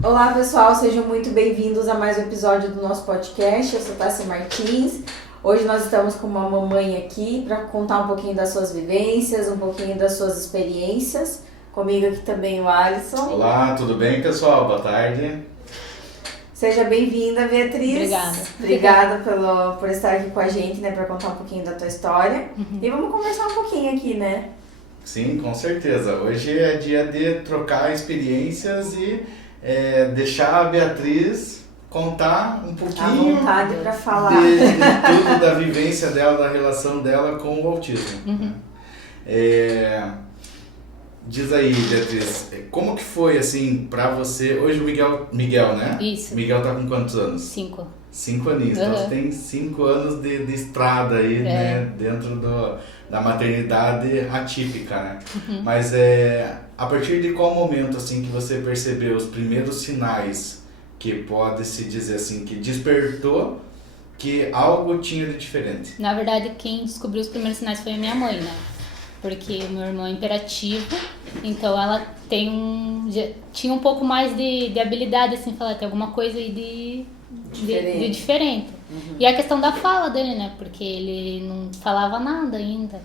Olá pessoal, sejam muito bem-vindos a mais um episódio do nosso podcast. Eu sou Tassi Martins. Hoje nós estamos com uma mamãe aqui para contar um pouquinho das suas vivências, um pouquinho das suas experiências. Comigo aqui também o Alisson. Olá, tudo bem pessoal? Boa tarde. Seja bem-vinda, Beatriz. Obrigada. Por estar aqui com a gente, né, para contar um pouquinho da tua história. E vamos conversar um pouquinho aqui, né? Sim, com certeza. Hoje é dia de trocar experiências e deixar a Beatriz contar um pouquinho à vontade para falar de tudo da vivência dela, da relação dela com o autismo. Diz aí, Beatriz, como que foi assim pra você? Hoje o Miguel, né? Isso. Miguel tá com quantos anos? 5. 5 aninhos, então você tem 5 anos de estrada aí, né, dentro da maternidade atípica, né? Mas a partir de qual momento, assim, que você percebeu os primeiros sinais que pode-se dizer assim, que despertou que algo tinha de diferente? Na verdade, quem descobriu os primeiros sinais foi a minha mãe, né? Porque o meu irmão é imperativo, então ela tinha um pouco mais de habilidade, assim, falar, tem alguma coisa aí de diferente. E a questão da fala dele, né? Porque ele não falava nada ainda.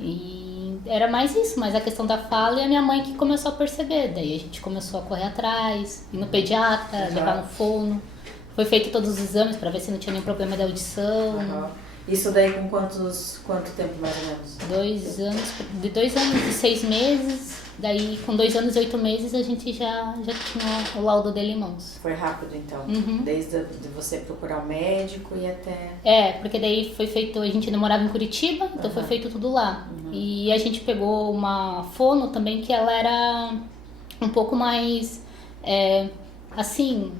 E era mais isso, mas a questão da fala e a minha mãe que começou a perceber. Daí a gente começou a correr atrás, ir no pediatra, levar no fono. Foi feito todos os exames para ver se não tinha nenhum problema de audição. Isso daí com quanto tempo mais ou menos? 2 anos, de 2 anos e 6 meses, daí com 2 anos e 8 meses a gente já tinha o laudo dele em mãos. Foi rápido então, desde de você procurar o médico e até... Porque daí foi feito, a gente morava em Curitiba, então foi feito tudo lá. E a gente pegou uma fono também que ela era um pouco mais, assim,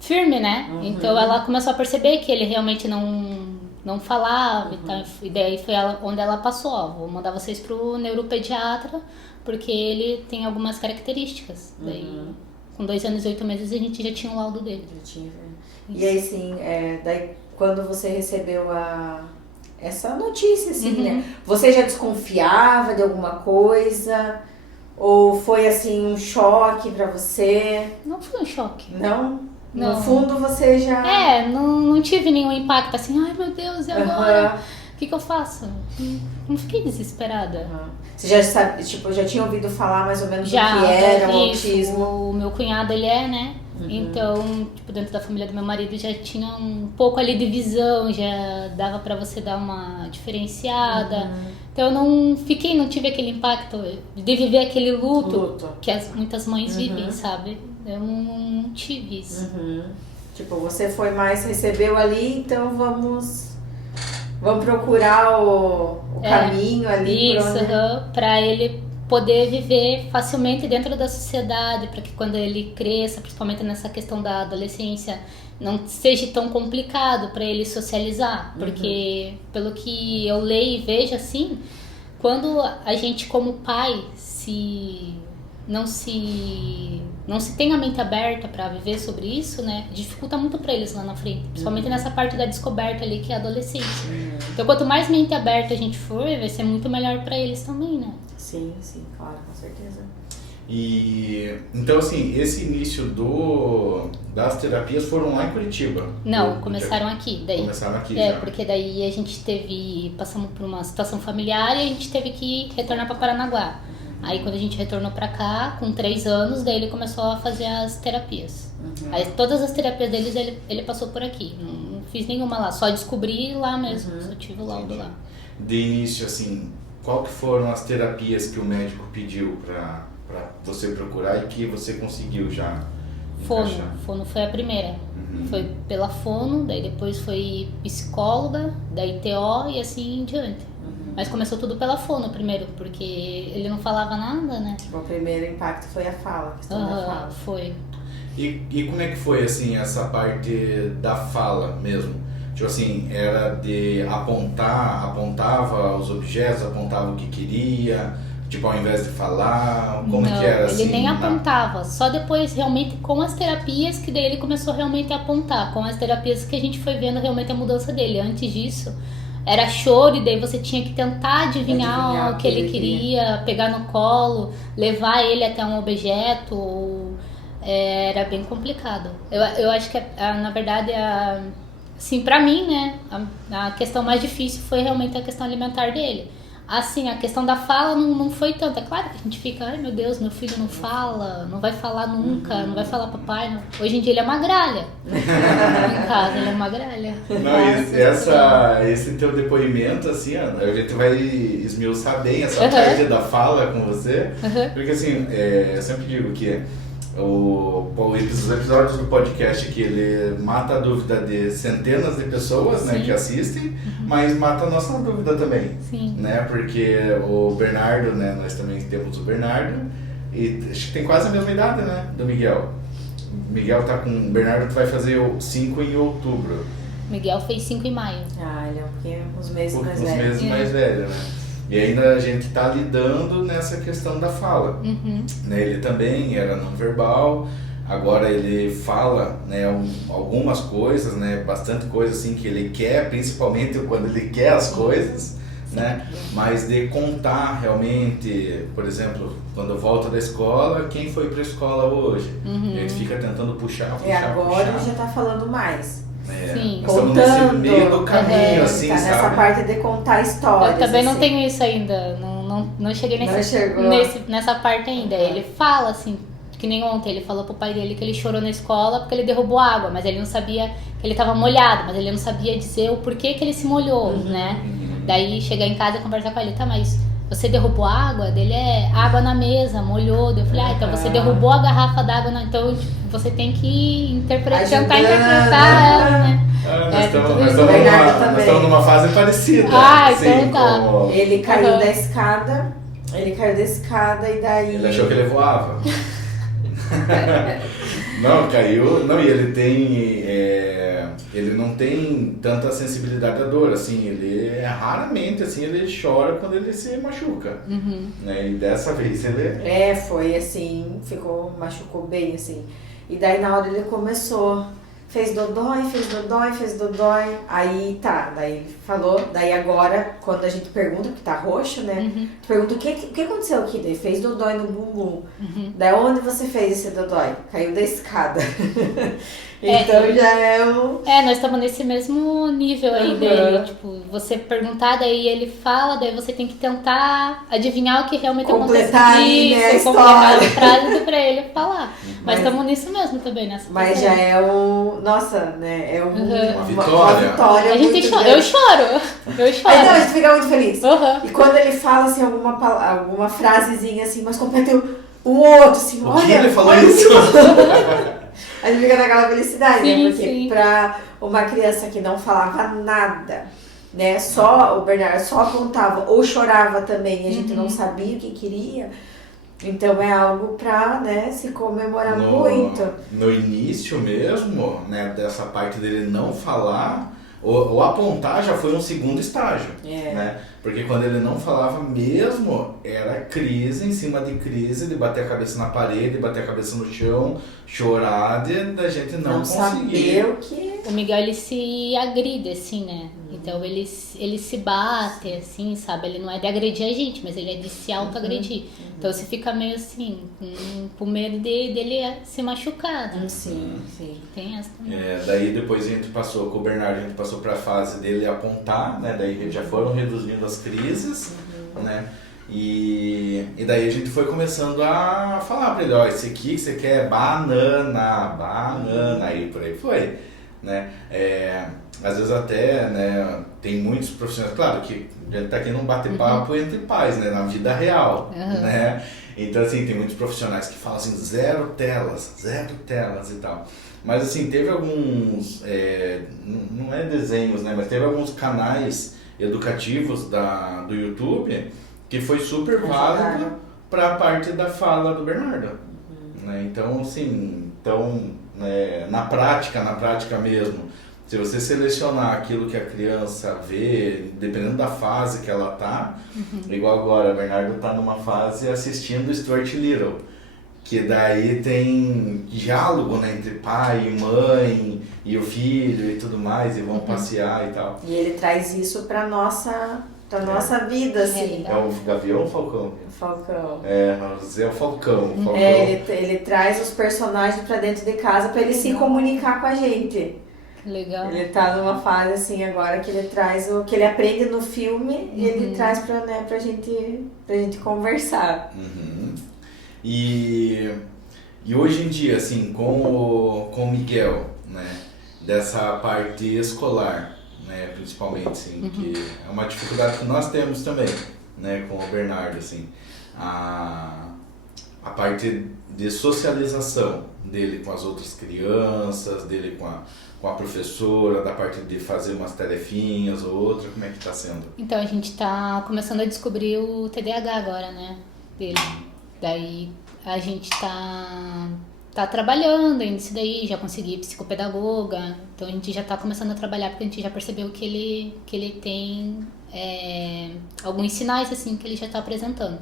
firme, né? Então ela começou a perceber que ele realmente não falava e tal. E daí foi onde ela passou, vou mandar vocês pro neuropediatra, porque ele tem algumas características. Daí, com 2 anos e 8 meses, a gente já tinha o laudo dele. E aí, sim, daí quando você recebeu essa notícia, assim, né? Você já desconfiava de alguma coisa? Ou foi, assim, um choque pra você? Não foi um choque. Não? Não. No fundo você já... não tive nenhum impacto assim, ai meu Deus, e agora? O que eu faço? Não fiquei desesperada. Você já sabe, tipo, já tinha ouvido falar mais ou menos do que era o autismo? O meu cunhado, ele né? Então, tipo, dentro da família do meu marido já tinha um pouco ali de visão, já dava pra você dar uma diferenciada. Então eu não tive aquele impacto de viver aquele luto. Que muitas mães vivem, sabe? Eu não tive isso. Tipo, você foi mais, recebeu ali, então vamos procurar o caminho ali. Isso, pra ele poder viver facilmente dentro da sociedade, para que quando ele cresça, principalmente nessa questão da adolescência, não seja tão complicado para ele socializar. Porque, pelo que eu leio e vejo, assim, quando a gente como pai não se tem a mente aberta para viver sobre isso, né? Dificulta muito para eles lá na frente, principalmente nessa parte da descoberta ali que é a adolescência. Então, quanto mais mente aberta a gente for, vai ser muito melhor para eles também, né? Sim, claro, com certeza. E então, assim, esse início das terapias foram lá em Curitiba? Não, começaram aqui. Começaram aqui já. Porque daí a gente passamos por uma situação familiar e a gente teve que retornar para Paranaguá. Aí quando a gente retornou pra cá, com 3 anos, daí ele começou a fazer as terapias. Aí todas as terapias deles ele passou por aqui. Não fiz nenhuma lá, só descobri lá mesmo, só tive o laudo lá. De início, assim, qual que foram as terapias que o médico pediu pra você procurar e que você conseguiu já encaixar? Fono foi a primeira. Foi pela fono, daí depois foi psicóloga, daí TO e assim em diante. Mas começou tudo pela fono primeiro, porque ele não falava nada, né? Tipo, o primeiro impacto foi a fala, a questão da fala. Foi. E como é que foi, assim, essa parte da fala mesmo? Tipo assim, era de apontava os objetos, apontava o que queria, tipo, ao invés de falar, como não, que era assim? Ele nem apontava, só depois realmente com as terapias que daí ele começou realmente a apontar, com as terapias que a gente foi vendo realmente a mudança dele. Antes disso, era choro e daí você tinha que tentar adivinhar o que ele queria, pegar no colo, levar ele até um objeto, era bem complicado. Eu acho que, na verdade, assim, pra mim, né, a questão mais difícil foi realmente a questão alimentar dele. Assim, a questão da fala não foi tanto. É claro que a gente fica, ai meu Deus, meu filho não fala, não vai falar nunca, não vai falar papai. Não. Hoje em dia ele é uma gralha. Em casa ele é uma gralha. Não, esse teu depoimento, assim, a gente vai esmiuçar bem essa parte da fala com você. Porque assim, eu sempre digo que os episódios do podcast aqui, ele mata a dúvida de centenas de pessoas, né, que assistem, mas mata a nossa dúvida também. Sim. Né, porque o Bernardo, né, nós também temos o Bernardo, e acho que tem quase a mesma idade, né, do Miguel. Miguel tá com... O Bernardo vai fazer 5 em outubro. Miguel fez 5 em maio. Ele é um pouquinho, uns meses mais velho. Uns meses mais velho, né. E ainda a gente está lidando nessa questão da fala. Né? Ele também era não verbal, agora ele fala, né, algumas coisas, né, bastante coisa assim que ele quer, principalmente quando ele quer as coisas, né? Mas de contar realmente, por exemplo, quando eu volto da escola, quem foi para a escola hoje? Ele fica tentando puxar. Agora ele já está falando mais. Sim. Nós estamos nesse meio do caminho, assim, tá sabe? Nessa parte de contar histórias. Eu também não assim. tenho isso ainda, não cheguei nessa parte ainda. Ele fala assim, que nem ontem, ele falou pro pai dele que ele chorou na escola porque ele derrubou água, mas ele não sabia que ele estava molhado, mas ele não sabia dizer o porquê que ele se molhou, né? Daí chegar em casa e conversar com ele, tá, mas você derrubou água? Dele água na mesa, molhou. Eu falei, então você derrubou a garrafa d'água, então você tem que tentar interpretar ela, né? Nós estamos numa fase parecida. Então tá. Como... Ele caiu da escada, e daí... Ele achou que ele voava. Não, caiu. Não, e ele tem... ele não tem tanta sensibilidade à dor, assim, ele raramente, assim, ele chora quando ele se machuca, né, e dessa vez ele... foi assim, machucou bem, assim, e daí na hora ele começou, fez dodói, aí tá, daí ele falou, daí agora, quando a gente pergunta, porque tá roxo, né, pergunta o que aconteceu aqui, daí fez dodói no bumbum, daí onde você fez esse dodói? Caiu da escada. Então já nós estamos nesse mesmo nível aí dele, tipo, você perguntar, daí ele fala, daí você tem que tentar adivinhar o que realmente aconteceu, completar a frase pra ele falar. Mas estamos nisso mesmo também, nessa Mas já nossa, né, uma vitória. A gente eu choro. Aí a gente fica muito feliz. E quando ele fala, assim, alguma frasezinha, assim, mas completa o outro, assim, olha... ele falou isso? A gente fica naquela felicidade, né? Porque pra uma criança que não falava nada, né? O Bernardo só apontava ou chorava também e a gente não sabia o que queria. Então é algo pra, né, se comemorar muito. No início mesmo, né, dessa parte dele não falar, o apontar já foi um segundo estágio, né? Porque quando ele não falava mesmo, era crise em cima de crise, de bater a cabeça na parede, bater a cabeça no chão, chorar, da gente não conseguir. Saber o que... O Miguel, ele se agride, assim, né? Então ele se bate, assim, sabe? Ele não é de agredir a gente, mas ele é de se auto-agredir. Então você fica meio assim, com medo dele se machucar. Né? Sim. Tem essa também. Daí depois a gente passou, com o Bernardo, a gente passou pra fase dele apontar, né? Daí já foram reduzindo as crises, né? E daí a gente foi começando a falar pra ele, esse aqui que você quer banana, e por aí foi, né? Às vezes até, né, tem muitos profissionais, claro que a gente tá aqui num bate-papo entre pais, né, na vida real, né? Então assim, tem muitos profissionais que falam assim, zero telas e tal. Mas assim, teve alguns, não é desenhos, né, mas teve alguns canais educativos do YouTube que foi super válido para a parte da fala do Bernardo. Né? Então, assim, na prática mesmo, se você selecionar aquilo que a criança vê, dependendo da fase que ela tá, igual agora, o Bernardo tá numa fase assistindo Stuart Little, que daí tem diálogo, né, entre pai e mãe e o filho e tudo mais, e vão passear e tal. E ele traz isso pra nossa da nossa vida, assim. É o Gavião ou o Falcão? Falcão. O Zé é o Falcão. Ele traz os personagens pra dentro de casa pra ele se comunicar com a gente. Legal. Ele tá numa fase assim agora que ele traz o que ele aprende no filme e ele traz pra gente conversar. E hoje em dia, assim, com o Miguel, né, dessa parte escolar, né, principalmente, assim, que é uma dificuldade que nós temos também, né, com o Bernardo, assim, a parte de socialização dele com as outras crianças, dele com a professora, da parte de fazer umas tarefinhas ou outra, como é que tá sendo? Então, a gente tá começando a descobrir o TDAH agora, né, dele. Daí a gente tá trabalhando nisso daí, já consegui psicopedagoga, então a gente já tá começando a trabalhar porque a gente já percebeu que ele tem alguns sinais assim que ele já tá apresentando.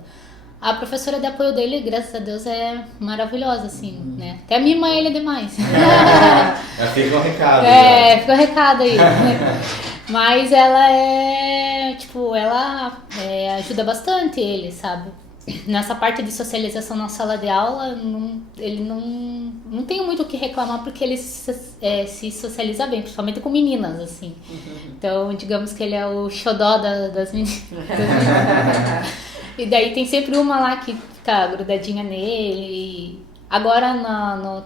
A professora de apoio dele, graças a Deus, é maravilhosa, assim, né? Até mima ele demais. Fica um recado. Fica um recado aí. Mas ela ela ajuda bastante ele, sabe? Nessa parte de socialização na sala de aula, ele não tem muito o que reclamar porque ele se socializa bem, principalmente com meninas, assim. Então, digamos que ele é o xodó das meninas. E daí tem sempre uma lá que fica grudadinha nele. Agora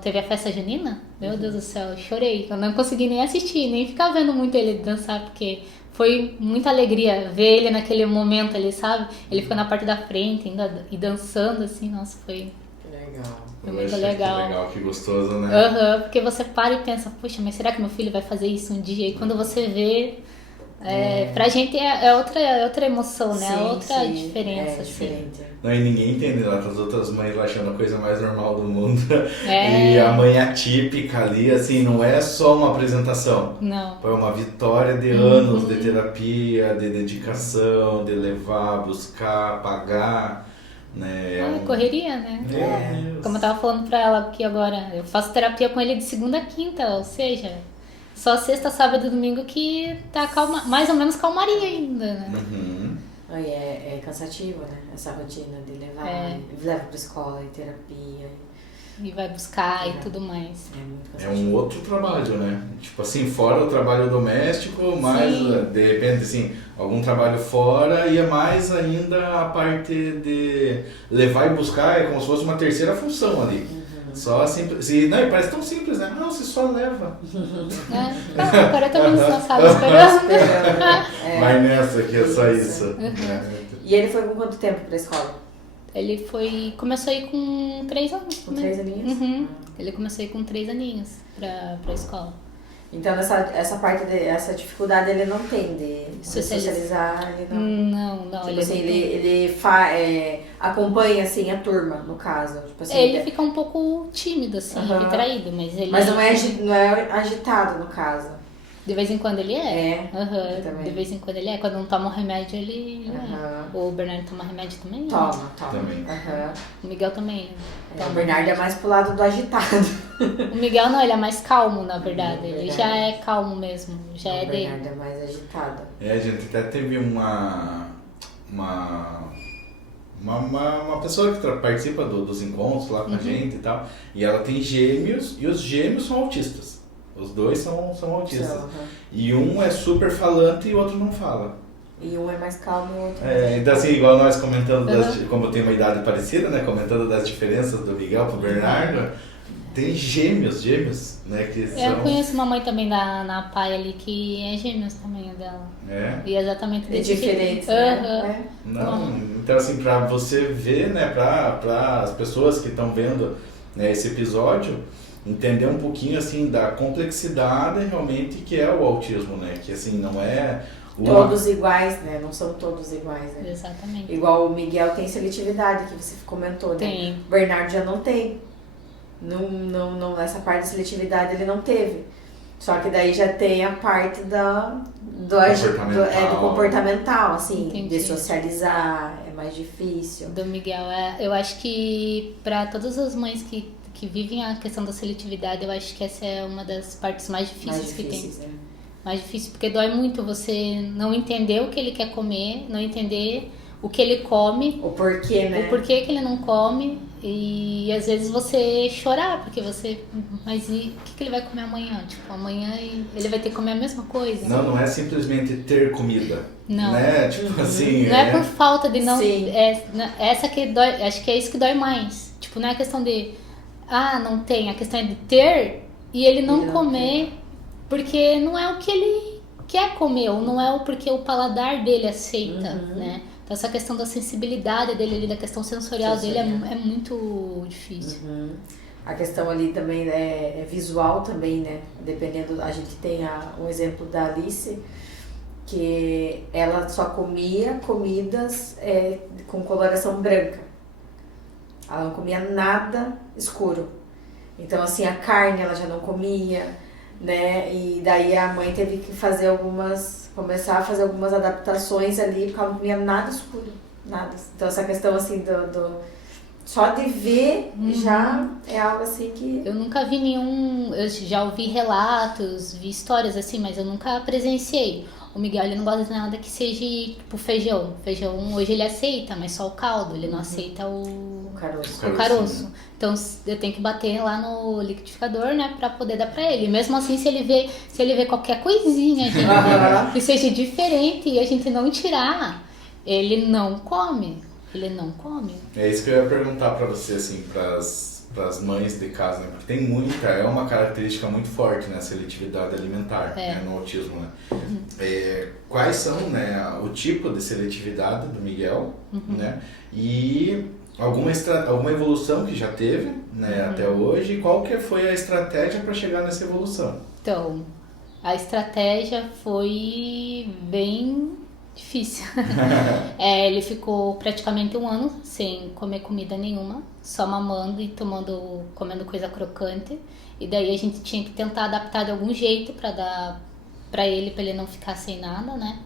teve a festa junina, meu Deus do céu, eu chorei. Eu não consegui nem assistir, nem ficar vendo muito ele dançar, porque foi muita alegria ver ele naquele momento ali, sabe? Ele ficou na parte da frente ainda e dançando, assim, nossa, foi... Legal. Foi muito legal. Que legal, que gostoso, né? Porque você para e pensa, poxa, mas será que meu filho vai fazer isso um dia? E quando você vê... pra gente é outra emoção, né? Sim, outra diferença, diferente. Não, e ninguém entende lá, as outras mães lá achando a coisa mais normal do mundo. E a mãe atípica ali, assim, não é só uma apresentação. Não. Foi uma vitória de anos de terapia, de dedicação, de levar, buscar, pagar, né? Correria, né? Como eu tava falando pra ela aqui agora, eu faço terapia com ele de segunda a quinta, ou seja... Só sexta, sábado e domingo que tá mais ou menos calmaria ainda, né? É cansativo, né? Essa rotina de leva pra escola e terapia. E vai buscar e tudo mais. É muito É cansativo. um outro trabalho, né? Tipo assim, fora o trabalho doméstico, mas de repente, assim, algum trabalho fora e é mais ainda a parte de levar e buscar, é como se fosse uma terceira função ali. Só simples. Não, parece tão simples, né? Não, você só leva. 40 minutos na sala esperando. Vai nessa que é só isso. E ele foi com quanto tempo pra escola? Ele começou a ir com 3 anos. Com 3 aninhos? Ele começou a ir com 3 aninhos pra escola. Então essa parte essa dificuldade ele não tem de socializar, ele não. Não, tipo assim, ele acompanha assim a turma, no caso. Tipo assim, ele fica um pouco tímido, assim, retraído, mas ele... Mas não é agitado, no caso. De vez em quando ele é. Também. De vez em quando ele é. Quando não toma um remédio, ele é. O Bernardo toma remédio também? Toma. Também. O Miguel também. O Bernardo é mais pro lado do agitado. O Miguel não, ele é mais calmo, na verdade. Ele já é calmo mesmo. Já é dele. O Bernardo é mais agitado. A gente até teve uma pessoa que participa dos encontros lá com a gente e tal. E ela tem gêmeos, e os gêmeos são autistas. Os dois são autistas. E um é super falante e o outro não fala. E um é mais calmo e o outro então assim, igual nós comentando, como eu tenho uma idade parecida, né? Comentando das diferenças do Miguel pro Bernardo, tem gêmeos, né? Que são... Eu conheço uma mãe também na PAI ali que é gêmeos também dela. E exatamente desse diferente, né? Não, então assim, pra você ver, né? Pra as pessoas que estão vendo, né, esse episódio, entender um pouquinho assim da complexidade realmente que é o autismo, né? Que assim, não é... Todos iguais, né? Não são todos iguais, né? Exatamente. Igual o Miguel tem seletividade, que você comentou, né? Tem. O Bernardo já não tem. Não, essa parte de seletividade ele não teve. Só que daí já tem a parte do comportamental, assim, Entendi. de socializar, é mais difícil. Do Miguel, eu acho que para todas as mães que vivem a questão da seletividade, eu acho que essa é uma das partes mais difíceis que tem. Né? mais difícil, porque dói muito você não entender o que ele quer comer, não entender o que ele come, o porquê, né? O porquê que ele não come, e às vezes você chorar, porque você, mas e o que ele vai comer amanhã? Tipo, amanhã ele vai ter que comer a mesma coisa. Não é simplesmente ter comida. Não. Né? Tipo assim. Não é por falta de não. Sim. Essa que dói, acho que é isso que dói mais. Tipo, não é questão de não tem, a questão é de ter e ele não comer, porque não é o que ele quer comer, ou não é o porque o paladar dele aceita, né? Então essa questão da sensibilidade dele, da questão sensorial dele é muito difícil. A questão ali também é visual também, né? Dependendo, a gente tem um exemplo da Alice, que ela só comia comidas com coloração branca. Ela não comia nada escuro. Então, assim, a carne ela já não comia, né? E daí a mãe teve que começar a fazer algumas adaptações ali, porque ela não comia nada escuro, nada. Então, essa questão, assim, só de ver já é algo assim que... Eu nunca vi nenhum... Eu já ouvi relatos, vi histórias assim, mas eu nunca presenciei. O Miguel, ele não gosta de nada que seja, tipo, feijão. Feijão, hoje ele aceita, mas só o caldo. Ele não aceita o caroço. Então, eu tenho que bater lá no liquidificador, né, pra poder dar pra ele. Mesmo assim, se ele vê qualquer coisinha, gente, que seja diferente e a gente não tirar, ele não come. Ele não come. É isso que eu ia perguntar pra você, assim, pras mães de casa, né? Porque é uma característica muito forte, né? A seletividade alimentar, né? No autismo, né? Quais são, né, o tipo de seletividade do Miguel, né? E alguma evolução que já teve, né, até hoje, e qual que foi a estratégia para chegar nessa evolução? Então, a estratégia foi bem difícil. Ele ficou praticamente 1 ano sem comer comida nenhuma, só mamando e comendo coisa crocante. E daí a gente tinha que tentar adaptar de algum jeito para dar para ele não ficar sem nada, né?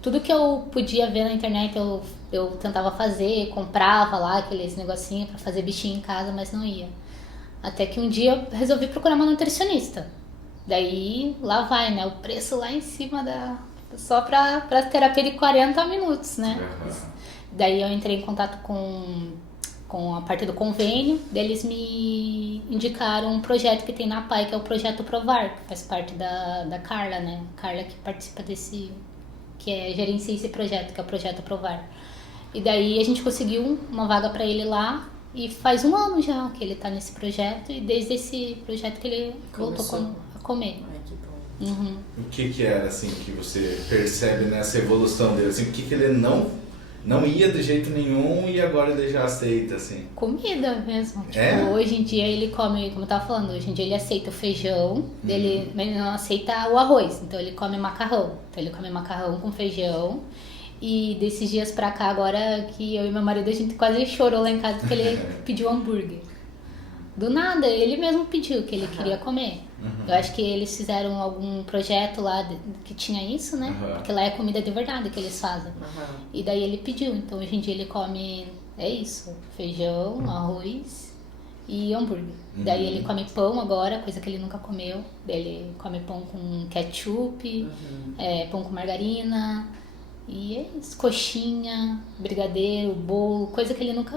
Tudo que eu podia ver na internet eu tentava fazer, comprava lá aqueles negocinhos para fazer bichinho em casa, mas não ia. Até que um dia eu resolvi procurar uma nutricionista. Daí lá vai, né? O preço lá em cima só pra terapia de 40 minutos, né? Daí eu entrei em contato com a parte do convênio, eles me indicaram um projeto que tem na PAI, que é o Projeto Provar, que faz parte da Carla, né? Carla que participa que gerencia esse projeto, que é o Projeto Provar. E daí a gente conseguiu uma vaga pra ele lá, e faz 1 ano já que ele tá nesse projeto, e desde esse projeto que ele voltou a comer. O que era, assim, que você percebe nessa evolução dele? Assim, o que ele não ia de jeito nenhum e agora ele já aceita, assim? Comida mesmo. Tipo, hoje em dia ele come, como eu tava falando, hoje em dia ele aceita o feijão, mas ele não aceita o arroz. Então ele come macarrão. Então ele come macarrão com feijão. E desses dias pra cá, agora que eu e meu marido, a gente quase chorou lá em casa porque ele pediu hambúrguer. Do nada, ele mesmo pediu que ele queria comer. Eu acho que eles fizeram algum projeto lá que tinha isso, né? Porque lá é comida de verdade que eles fazem. E daí ele pediu. Então hoje em dia ele come, isso, feijão, arroz e hambúrguer. Daí ele come pão agora, coisa que ele nunca comeu. Daí ele come pão com ketchup, pão com margarina. E é isso, coxinha, brigadeiro, bolo, coisa que ele nunca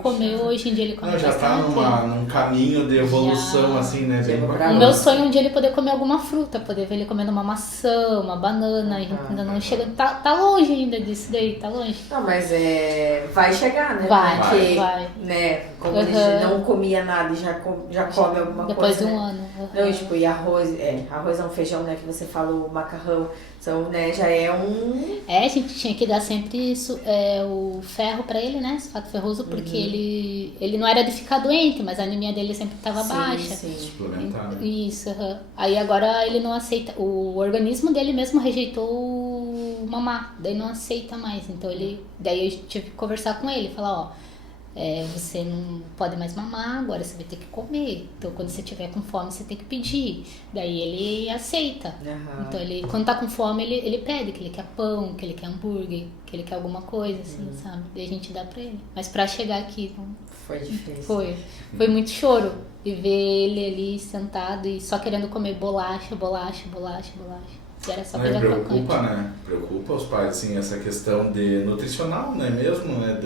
comeu, hoje em dia ele come já tá num caminho de evolução, assim, né? Bem bacana. O meu sonho é um dia ele poder comer alguma fruta, poder ver ele comendo uma maçã, uma banana, a gente ainda não chega, tá longe ainda disso daí, tá longe. Não, mas vai chegar, né? Vai. Né, como ele não comia nada e já come alguma depois coisa, de 1 né? ano. Não, tipo, e arroz não, feijão, né, que você falou, macarrão, são, né, já é um... A gente tinha que dar sempre o ferro pra ele, né, sulfato ferroso, porque ele não era de ficar doente, mas a anemia dele sempre estava baixa. Suplementar, né? Isso, Aí agora ele não aceita, o organismo dele mesmo rejeitou o mamar, daí não aceita mais, então daí eu tive que conversar com ele, falar, você não pode mais mamar, agora você vai ter que comer. Então, quando você tiver com fome, você tem que pedir. Daí ele aceita. Então, quando tá com fome, ele pede que ele quer pão, que ele quer hambúrguer, que ele quer alguma coisa, assim, sabe? Daí a gente dá pra ele. Mas pra chegar aqui... Foi difícil. Foi muito choro. e ver ele ali sentado e só querendo comer bolacha. E era só coisa preocupa, né? Preocupa os pais, assim, essa questão de nutricional, né, mesmo, né,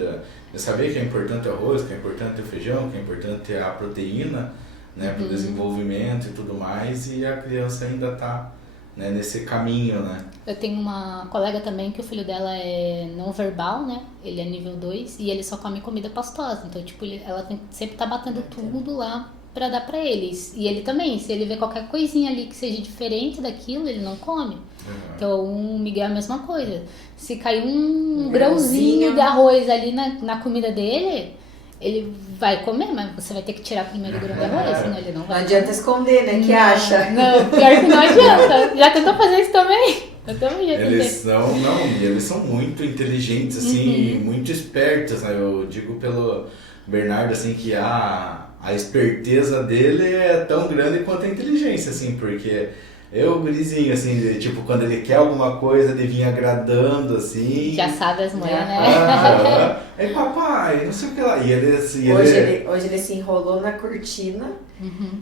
de saber que é importante o arroz, que é importante o feijão, que é importante a proteína, né, para o desenvolvimento e tudo mais, e a criança ainda tá, né, nesse caminho, né. Eu tenho uma colega também que o filho dela é não verbal, né? Ele é nível 2 e ele só come comida pastosa. Então, tipo, ela tem que sempre tá batendo tudo lá pra dar pra eles. E ele também, se ele vê qualquer coisinha ali que seja diferente daquilo, ele não come. Então, o Miguel é a mesma coisa. Se cair um grãozinho de arroz ali na comida dele, ele vai comer, mas você vai ter que tirar primeiro o grão de arroz, senão ele não vai. Não adianta esconder, né? Que acha. Não, pior que não adianta. Já tentou fazer isso também? Eu também já tentei. Eles são muito inteligentes, assim, muito espertos, né? Eu digo pelo Bernardo, assim, que a esperteza dele é tão grande quanto a inteligência, assim, porque eu, gurizinho, assim, tipo, quando ele quer alguma coisa, ele vinha agradando, assim. Já sabe as mulheres, né? Aí, papai, não sei o que lá. Hoje ele se enrolou na cortina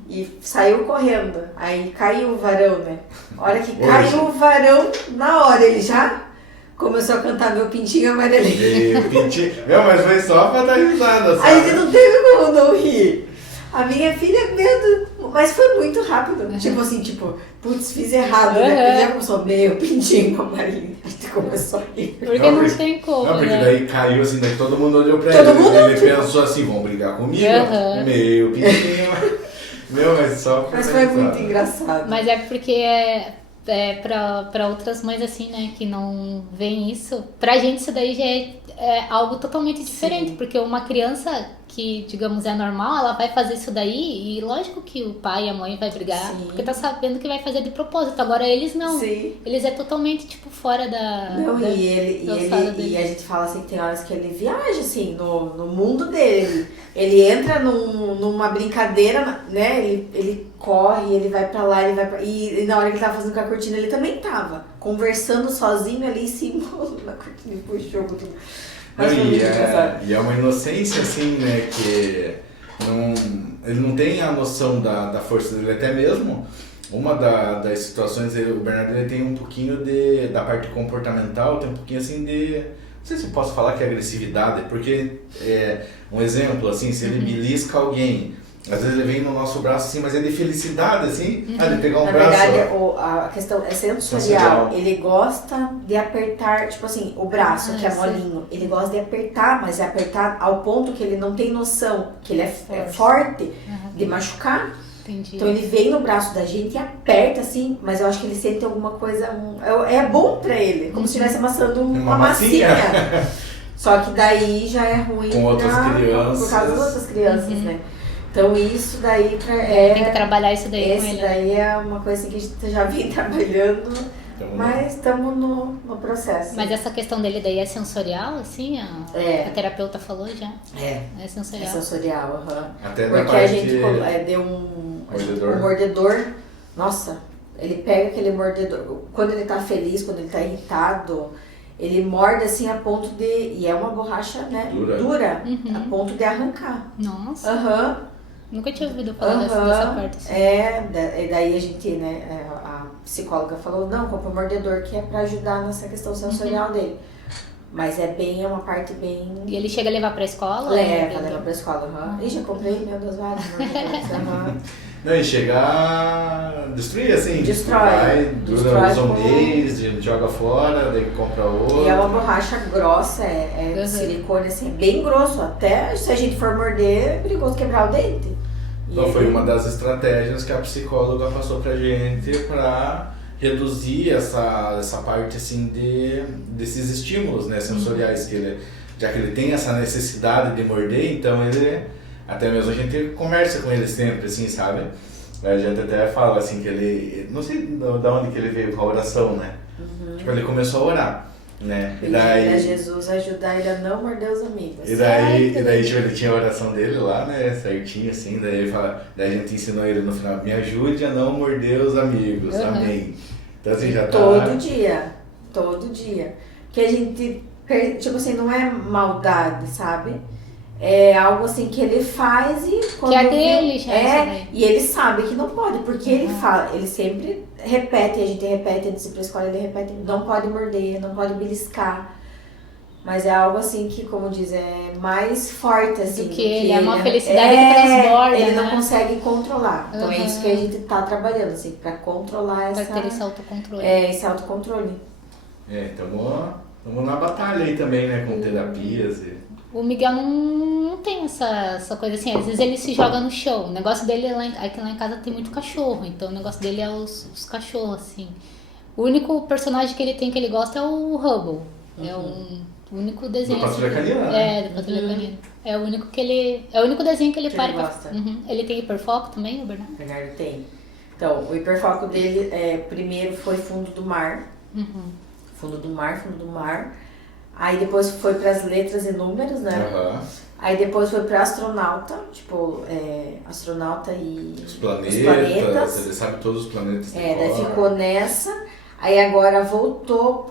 e saiu correndo. Aí caiu o varão, né? A hora que caiu o varão, na hora ele já começou a cantar Meu Pintinho Amarelinho. Meu, mas foi só pra dar risada, sabe? A gente não teve como não rir. A minha filha, mas foi muito rápido. Tipo assim, putz, fiz errado, né? Já começou Meu Pintinho Amarelinho. A gente começou a rir. Porque não tem como, porque né? daí caiu assim, daí todo mundo olhou pra ele. Ele pensou assim, vão brigar comigo. Meu Pintinho. Meu, mas foi muito engraçado. Mas é porque pra outras mães assim, né, que não veem isso, pra gente isso daí já é algo totalmente diferente, porque uma criança que, digamos, é normal, ela vai fazer isso daí e lógico que o pai e a mãe vai brigar, porque tá sabendo que vai fazer de propósito. Agora eles não. Sim. Eles é totalmente, tipo, fora da... Não, e a gente fala assim, que tem horas que ele viaja, assim, no mundo dele. Ele entra numa brincadeira, né? Ele corre, ele vai pra lá, ele vai pra... E na hora que ele tava fazendo com a cortina, ele também tava conversando sozinho ali em cima na cortina, puxou tudo. E é uma inocência, assim, né, que ele não tem a noção da força dele, até mesmo uma das situações, o Bernardo ele tem um pouquinho da parte comportamental, tem um pouquinho assim de, não sei se eu posso falar que é agressividade, porque um exemplo, assim, se ele belisca alguém, às vezes ele vem no nosso braço assim, mas é de felicidade, assim, de pegar um braço. Na verdade, a questão é sensorial. Ele gosta de apertar, tipo assim, o braço, que é molinho. Ele gosta de apertar, mas é apertar ao ponto que ele não tem noção, que ele é forte de machucar. Entendi. Então ele vem no braço da gente e aperta assim, mas eu acho que ele sente alguma coisa, é bom pra ele, como se estivesse amassando uma massinha. Só que daí já é ruim com outras crianças. Por causa das outras crianças, né? Então isso daí tem que trabalhar isso daí com ele. Esse daí é uma coisa que a gente já vem trabalhando, mas estamos no processo. Mas essa questão dele daí é sensorial, assim? A terapeuta falou já? É sensorial. É sensorial, Até porque a gente deu um mordedor. Nossa, ele pega aquele mordedor. Quando ele tá feliz, quando ele tá irritado, ele morde assim a ponto de... E é uma borracha, né? Dura. A ponto de arrancar. Nossa. Nunca tinha ouvido falar dessa parte. Assim. E daí a gente, né, a psicóloga falou, não, compra um mordedor que é pra ajudar nessa questão sensorial dele. Mas é uma parte bem... E ele chega a levar pra escola? Leva pra escola, E já comprei, meu Deus, vários mordedores, Não, e chega a destruir, assim. Destrói. Dura um mês, joga fora, daí compra outro. E é uma borracha grossa, silicone, assim, bem grosso. Até se a gente for morder, é perigoso quebrar o dente. Então foi uma das estratégias que a psicóloga passou pra gente pra reduzir essa parte, assim, desses estímulos, né, sensoriais, já que ele tem essa necessidade de morder, então ele... Até mesmo a gente conversa com ele sempre, assim, sabe? A gente até fala, assim, que ele... Não sei de onde que ele veio com a oração, né? Tipo, ele começou a orar, né? E daí... Jesus ajudar ele a não morder os amigos. E daí tipo, ele tinha a oração dele lá, né? Certinho, assim. Daí ele fala... Daí a gente ensinou ele no final. Me ajude a não morder os amigos. Amém. Então, assim, já tá... Todo dia. Que a gente... Tipo assim, não é maldade, sabe? é algo assim que ele faz e quando que é dele já. E ele sabe que não pode, porque ele fala, ele sempre repete, a gente repete, antes de ir pra escola, ele repete, não pode morder, não pode beliscar. Mas é algo assim que, como diz, é mais forte, assim. Do que ele, é uma felicidade que transborda, ele não né? consegue controlar. Então é isso que a gente tá trabalhando, assim, pra controlar essa... Pra ter esse autocontrole. Esse autocontrole. Estamos na batalha aí também, né, com terapias e... O Miguel não tem essa coisa assim, às vezes ele se joga no chão. O negócio dele aqui lá em casa tem muito cachorro, então o negócio dele é os cachorros, assim. O único personagem que ele tem que ele gosta é o Hubble. É o único desenho. Do Patrulha Canina, né? Do Patrulha Canina. É o único que ele. É o único desenho que ele para. Ele gosta. Ele tem hiperfoco também, o Bernardo? O Bernardo tem. Então, o hiperfoco dele primeiro foi fundo do mar. Fundo do mar. Aí depois foi para as letras e números, né? Aí depois foi para astronauta, tipo, astronauta e os planetas. Ele sabe todos os planetas. Daí ficou nessa. Aí agora voltou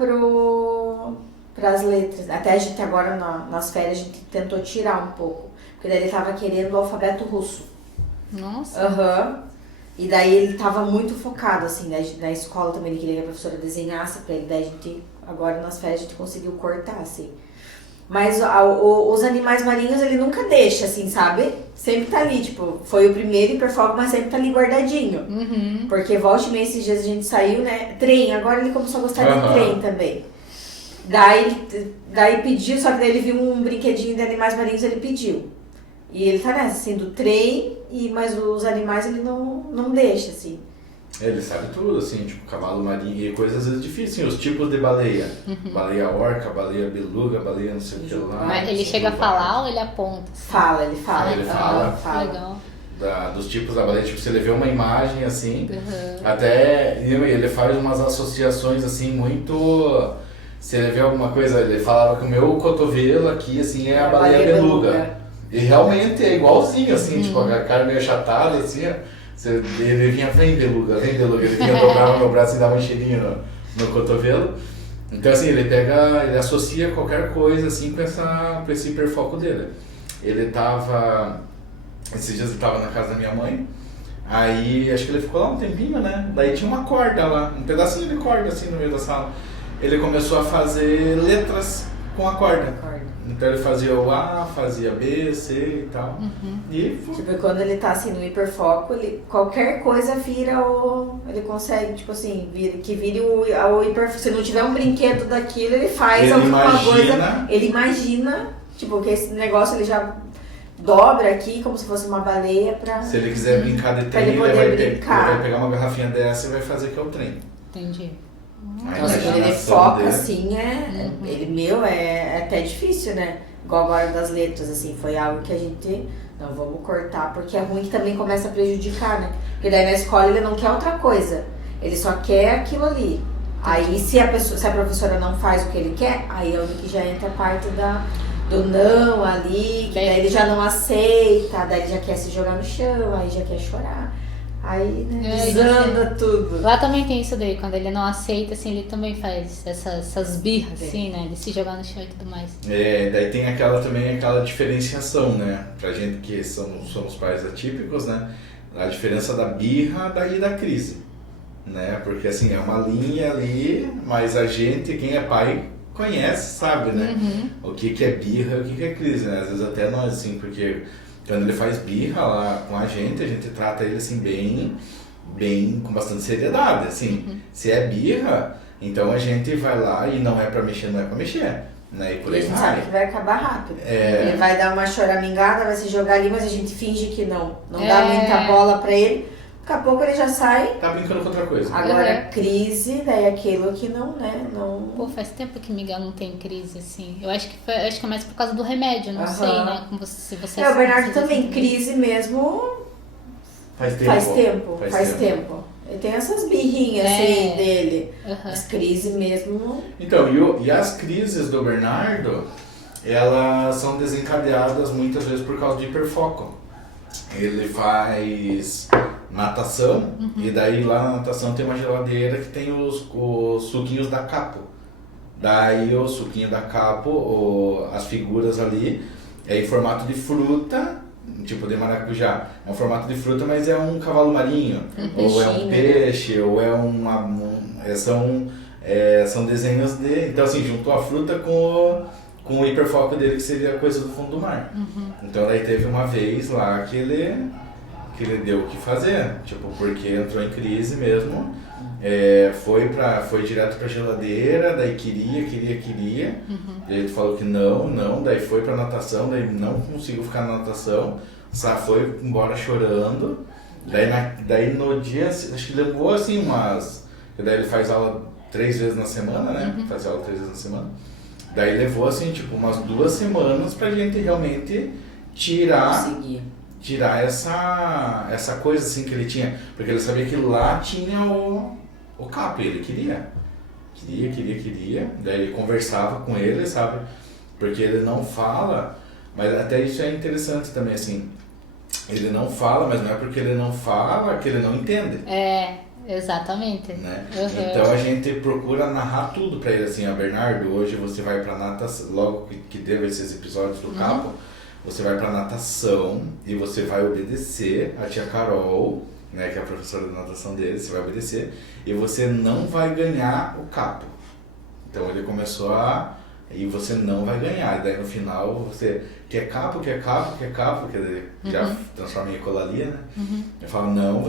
para as letras. Até a gente agora nas férias a gente tentou tirar um pouco. Porque daí ele tava querendo o alfabeto russo. Nossa. E daí ele tava muito focado, assim, na escola também, ele queria que a professora desenhasse pra ele. Daí a gente, agora nas férias, a gente conseguiu cortar, assim. Mas os animais marinhos ele nunca deixa, assim, sabe? Sempre tá ali, tipo, foi o primeiro hiperfoco, mas sempre tá ali guardadinho. Porque volta e meia, esses dias a gente saiu, né? Trem, agora ele começou a gostar de trem também. Daí pediu, só que daí ele viu um brinquedinho de animais marinhos, ele pediu. E ele tá nessa, assim, do trem, mas os animais ele não deixa, assim. Ele sabe tudo, assim, tipo, cavalo marinho e coisas às vezes difíceis, assim, os tipos de baleia. Baleia orca, baleia beluga, baleia não sei o que lá. Mas ele chega a falar ou ele aponta? Fala, ele fala. Ele fala. Legal. Dos tipos da baleia, tipo, se ele vê uma imagem, assim, até ele faz umas associações, assim, muito... Se ele vê alguma coisa, ele falava que o meu cotovelo aqui, assim, é a baleia beluga. E realmente é igualzinho, assim, tipo, a cara meio achatada, assim, ele vinha, vem beluga, ele vinha dobrar o meu braço e dar um cheirinho no cotovelo. Então, assim, ele associa qualquer coisa, assim, com esse hiperfoco dele. Esses dias ele tava na casa da minha mãe, aí acho que ele ficou lá um tempinho, né? Daí tinha uma corda lá, um pedacinho de corda, assim, no meio da sala. Ele começou a fazer letras com a corda. Então ele fazia o A, fazia B, C e tal. E tipo, quando ele tá assim no hiperfoco, qualquer coisa vira ele consegue, tipo assim, vire o hiperfoco. Se não tiver um brinquedo daquilo, ele faz alguma coisa. Ele imagina, tipo, que esse negócio ele já dobra aqui como se fosse uma baleia pra... Se ele quiser brincar de trem, ele vai pegar uma garrafinha dessa e vai fazer que é o trem. Entendi. Nossa, quando ele foca dele, assim, é até difícil, né? Igual agora das letras, assim, foi algo que a gente, não, vamos cortar, porque é ruim que também começa a prejudicar, né? Porque daí na escola ele não quer outra coisa, ele só quer aquilo ali. Aí se a professora não faz o que ele quer, aí é onde que já entra a parte do não ali, que daí ele já não aceita, daí ele já quer se jogar no chão, aí já quer chorar. Aí, né, desanda tudo. Lá também tem isso daí, quando ele não aceita, assim, ele também faz essas birras, assim, né, de se jogar no chão e tudo mais. Daí tem aquela diferenciação, né, pra gente que somos pais atípicos, né, a diferença da birra e da crise, né, porque assim, é uma linha ali, mas a gente, quem é pai, conhece, sabe, né, o que é birra e o que é crise, né, às vezes até nós, assim, porque... Quando ele faz birra lá com a gente trata ele assim bem com bastante seriedade, assim. Se é birra, então a gente vai lá e não é pra mexer, né? E por aí a gente sabe que vai acabar rápido. Ele vai dar uma choramingada, vai se jogar ali, mas a gente finge que não dá muita bola pra ele. Daqui a pouco ele já sai. Tá brincando com outra coisa. Agora, crise, daí aquilo que não, né? Não... Pô, faz tempo que Miguel não tem crise, assim. Eu acho que é mais por causa do remédio, não sei, né? Se você o Bernardo também, crise mesmo. Faz tempo. Ele tem essas birrinhas assim dele. As crises mesmo. Então, e as crises do Bernardo, elas são desencadeadas muitas vezes por causa de hiperfoco. Ele faz natação, e daí lá na natação tem uma geladeira que tem os suquinhos da Capo. Daí o suquinho da Capo, as figuras ali, É em formato de fruta, tipo de maracujá. É um formato de fruta, mas é um cavalo marinho. Ou é um peixe, ou é são desenhos de... Então, assim, juntou a fruta com o hiperfoco dele, que seria a coisa do fundo do mar. Então, daí teve uma vez lá que ele deu o que fazer, tipo, porque entrou em crise mesmo. Foi direto pra geladeira, daí queria. Daí ele falou que não, daí foi pra natação, daí não conseguiu ficar na natação, só foi embora chorando. Daí no dia, acho que levou assim daí ele faz aula 3 vezes na semana, né? Faz aula 3 vezes na semana. Daí levou assim, tipo, umas 2 semanas pra gente realmente tirar essa coisa assim que ele tinha. Porque ele sabia que lá tinha o CAP, ele queria. Daí ele conversava com ele, sabe? Porque ele não fala, mas até isso é interessante também, assim. Ele não fala, mas não é porque ele não fala que ele não entende. Exatamente. Né? Então a gente procura narrar tudo pra ele, assim, Bernardo, hoje você vai pra natação, logo que teve esses episódios do Capo, você vai pra natação e você vai obedecer a tia Carol, né, que é a professora de natação dele, você vai obedecer e você não vai ganhar o capo. Então ele começou e você não vai ganhar. E daí no final você quer capo, que já transforma em ecolalia, né? Eu falo, não, o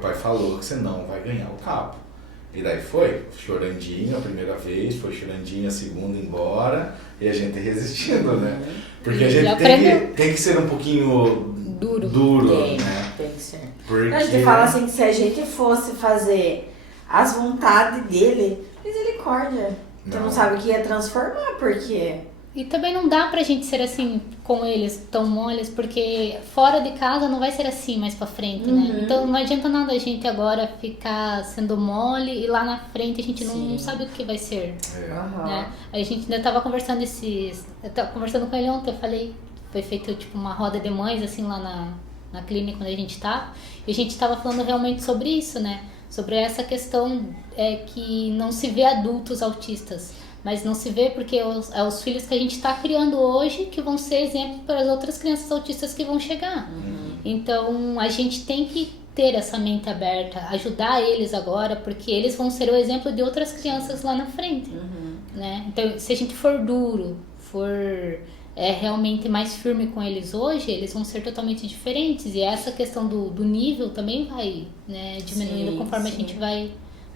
pai falou que você não vai ganhar o capo. E daí foi chorandinho a primeira vez, foi chorandinho a segunda embora, e a gente resistindo, né? Porque a gente tem que ser um pouquinho duro, né? Tem que ser. Porque... A gente fala assim, que se a gente fosse fazer as vontades dele, misericórdia. Tu não sabe o que ia transformar, porque... E também não dá pra gente ser assim com eles, tão moles, porque fora de casa não vai ser assim mais pra frente, né? Então não adianta nada a gente agora ficar sendo mole e lá na frente a gente não sabe o que vai ser. Né? A gente ainda tava conversando eu tava conversando com ele ontem, eu falei, foi feito tipo uma roda de mães assim lá na clínica onde a gente tá, e a gente tava falando realmente sobre isso, né? Sobre essa questão que não se vê adultos autistas. Mas não se vê porque é os filhos que a gente está criando hoje que vão ser exemplo para as outras crianças autistas que vão chegar. Então, a gente tem que ter essa mente aberta, ajudar eles agora, porque eles vão ser o exemplo de outras crianças lá na frente. Né? Então, se a gente for duro, realmente mais firme com eles hoje, eles vão ser totalmente diferentes. E essa questão do nível também vai, né, diminuindo conforme a gente vai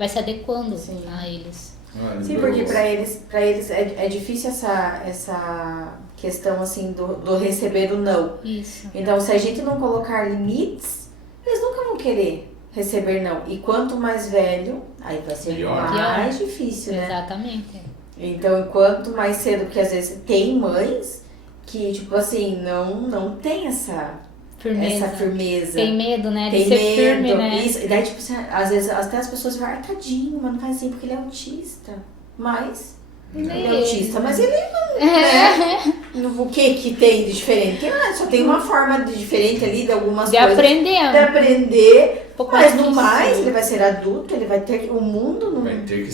se adequando a eles. Sim, porque para eles é difícil essa questão assim do receber o não. Isso. Então, se a gente não colocar limites, eles nunca vão querer receber não. E quanto mais velho, aí vai ser mais difícil, né? Exatamente. Então, quanto mais cedo, porque às vezes tem mães que, tipo assim, não tem essa firmeza. Tem medo, né? De ser firme, né? Isso. E daí, tipo assim, às vezes até as pessoas falam, tadinho, mas não faz assim porque ele é autista. Mas ele é autista, mas ele não, né? O que tem de diferente? Só tem uma forma de diferente ali de algumas coisas. De aprender. Mas no mais, ele vai ser adulto, ele vai ter o mundo não vai ter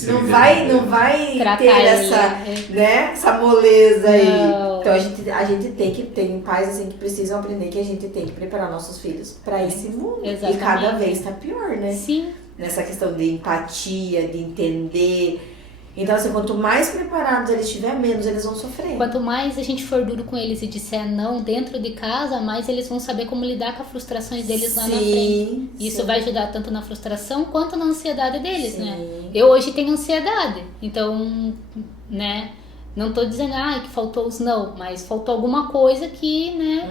essa moleza aí. Então a gente tem pais assim que precisam aprender que a gente tem que preparar nossos filhos para esse mundo. Exatamente. E cada vez tá pior, né? Sim. Nessa questão de empatia, de entender. Então, assim, quanto mais preparados eles estiverem, menos eles vão sofrer. Quanto mais a gente for duro com eles e disser não dentro de casa, mais eles vão saber como lidar com as frustrações deles lá na frente. Isso vai ajudar tanto na frustração quanto na ansiedade deles, né? Eu hoje tenho ansiedade, então, né? Não tô dizendo que faltou os não, mas faltou alguma coisa que, né,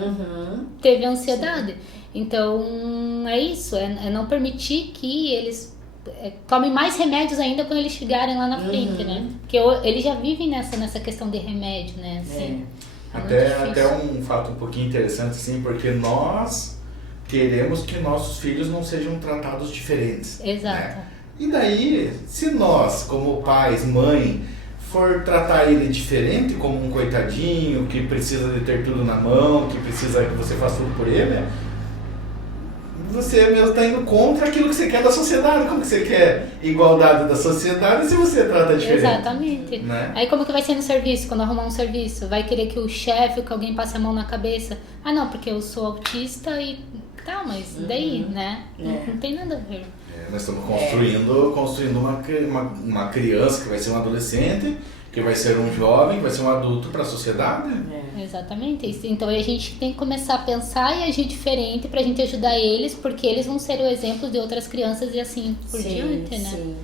teve ansiedade. Então, é isso, é não permitir que eles tomem mais remédios ainda quando eles chegarem lá na frente, né? Porque eles já vivem nessa questão de remédio, né? Assim, até um fato um pouquinho interessante, assim, porque nós queremos que nossos filhos não sejam tratados diferentes. Exato. Né? E daí, se nós, como pais, mãe, for tratar ele diferente, como um coitadinho, que precisa de ter tudo na mão, que precisa que você faça tudo por ele, você mesmo está indo contra aquilo que você quer da sociedade. Como que você quer igualdade da sociedade se você trata diferente? Exatamente. Né? Aí como que vai ser no serviço, quando arrumar um serviço? Vai querer que o chefe ou que alguém passe a mão na cabeça? Ah, não, porque eu sou autista e... Tá, mas daí, né? Não tem nada a ver. Nós estamos construindo uma criança que vai ser um adolescente, que vai ser um jovem, que vai ser um adulto para a sociedade. Exatamente isso. Então a gente tem que começar a pensar e agir diferente pra gente ajudar eles, porque eles vão ser o exemplo de outras crianças e assim por diante, né? Sim.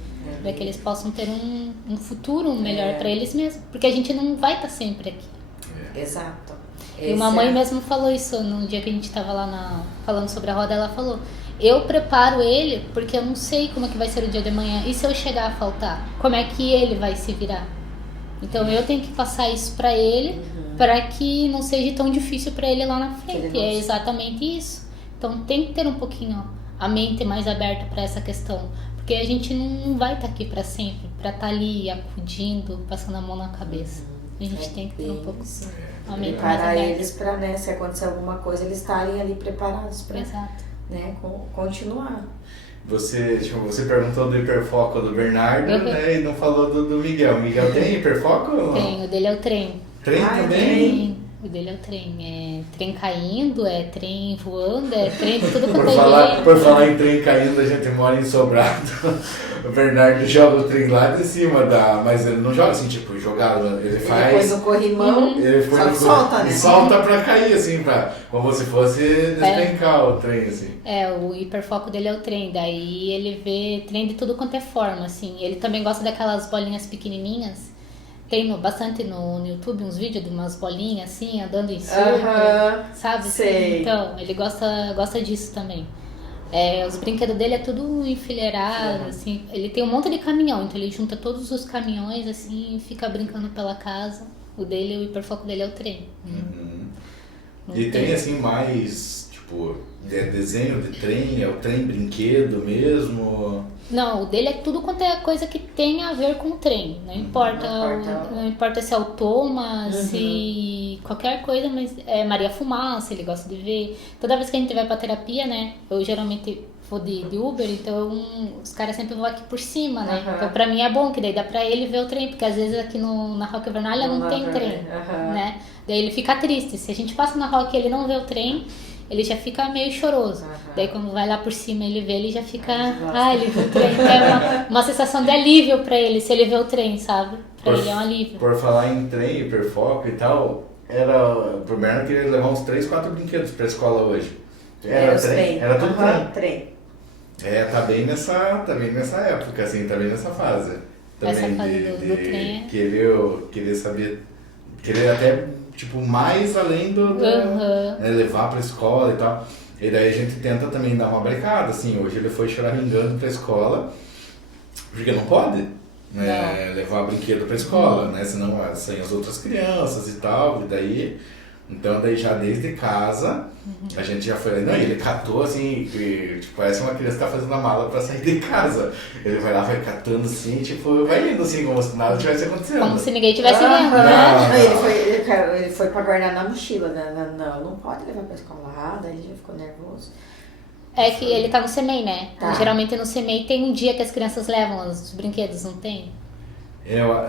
Para que eles possam ter um futuro melhor pra eles mesmos, porque a gente não vai estar sempre aqui. Exato. E uma mãe mesmo falou isso num dia que a gente tava lá falando sobre a roda, ela falou: eu preparo ele porque eu não sei como é que vai ser o dia de amanhã, e se eu chegar a faltar, como é que ele vai se virar? Então eu tenho que passar isso pra ele, para que não seja tão difícil pra ele lá na frente. E é exatamente isso. Então tem que ter um pouquinho a mente mais aberta pra essa questão, porque a gente não vai estar aqui pra sempre, pra estar ali acudindo, passando a mão na cabeça. A gente tem que ter um pouco a mente mais preparar aberta. eles para, né, se acontecer alguma coisa, eles estarem ali preparados para, né, continuar. Você perguntou do hiperfoco do Bernardo, né, e não falou do Miguel. O Miguel tem hiperfoco? Tem, o dele é o trem. Trem também? Trem. O dele é o trem. É trem caindo, é trem voando, é trem de tudo quanto é jeito. Por falar em trem caindo, a gente mora em Sobrado. O Bernardo joga o trem lá de cima mas ele não joga assim, tipo, jogado. Ele faz. Depois no corrimão, ele solta, né? Solta pra cair, assim, como se fosse despencar o trem, assim. O hiperfoco dele é o trem. Daí ele vê trem de tudo quanto é forma, assim. Ele também gosta daquelas bolinhas pequenininhas. Tem bastante no YouTube uns vídeos de umas bolinhas assim, andando em círculo, sabe? Sei. Então, ele gosta disso também. Os brinquedos dele é tudo enfileirado, assim. Ele tem um monte de caminhão, então ele junta todos os caminhões, assim, e fica brincando pela casa. O hiperfoco dele é o trem. E tem, assim, mais, tipo, desenho de trem, é o trem brinquedo mesmo? Não, o dele é tudo quanto é coisa que tem a ver com o trem. Não importa se é automa, se qualquer coisa, mas é Maria Fumaça, ele gosta de ver. Toda vez que a gente vai pra terapia, né? Eu geralmente vou de Uber, então os caras sempre vão aqui por cima, né? Então pra mim é bom, que daí dá pra ele ver o trem, porque às vezes aqui na Roque Vernalha não tem trem, né? Daí ele fica triste. Se a gente passa na Roque e ele não vê o trem, ele já fica meio choroso. Daí quando vai lá por cima ele vê, ele já fica... ele viu o trem. É uma sensação de alívio pra ele, se ele vê o trem, sabe? Pra ele é um alívio. Por falar em trem, hiperfoco e tal, pro Bernardo queria levar uns 3, 4 brinquedos pra escola hoje. Era trem? Era tudo trem? Tá bem nessa época, assim, tá bem nessa fase. Também essa fase do trem. Querer saber, querer até... Tipo, mais além né, levar pra escola e tal. E daí a gente tenta também dar uma brecada, assim. Hoje ele foi choramingando pra escola, porque não pode, né, levar brinquedo pra escola, né? Senão saem as outras crianças e tal. E daí, então daí já desde casa, a gente já foi... Não, ele catou assim, tipo, parece uma criança que tá fazendo a mala pra sair de casa. Ele vai lá, vai catando assim, tipo, vai indo assim, como se nada tivesse acontecendo. Como se ninguém tivesse vendo, né? Ele foi pra guardar na mochila, né? Não pode levar pra escola. Daí ele já ficou nervoso. É que ele tá no CEMEI, né? Então, geralmente no CEMEI tem um dia que as crianças levam os brinquedos, não tem?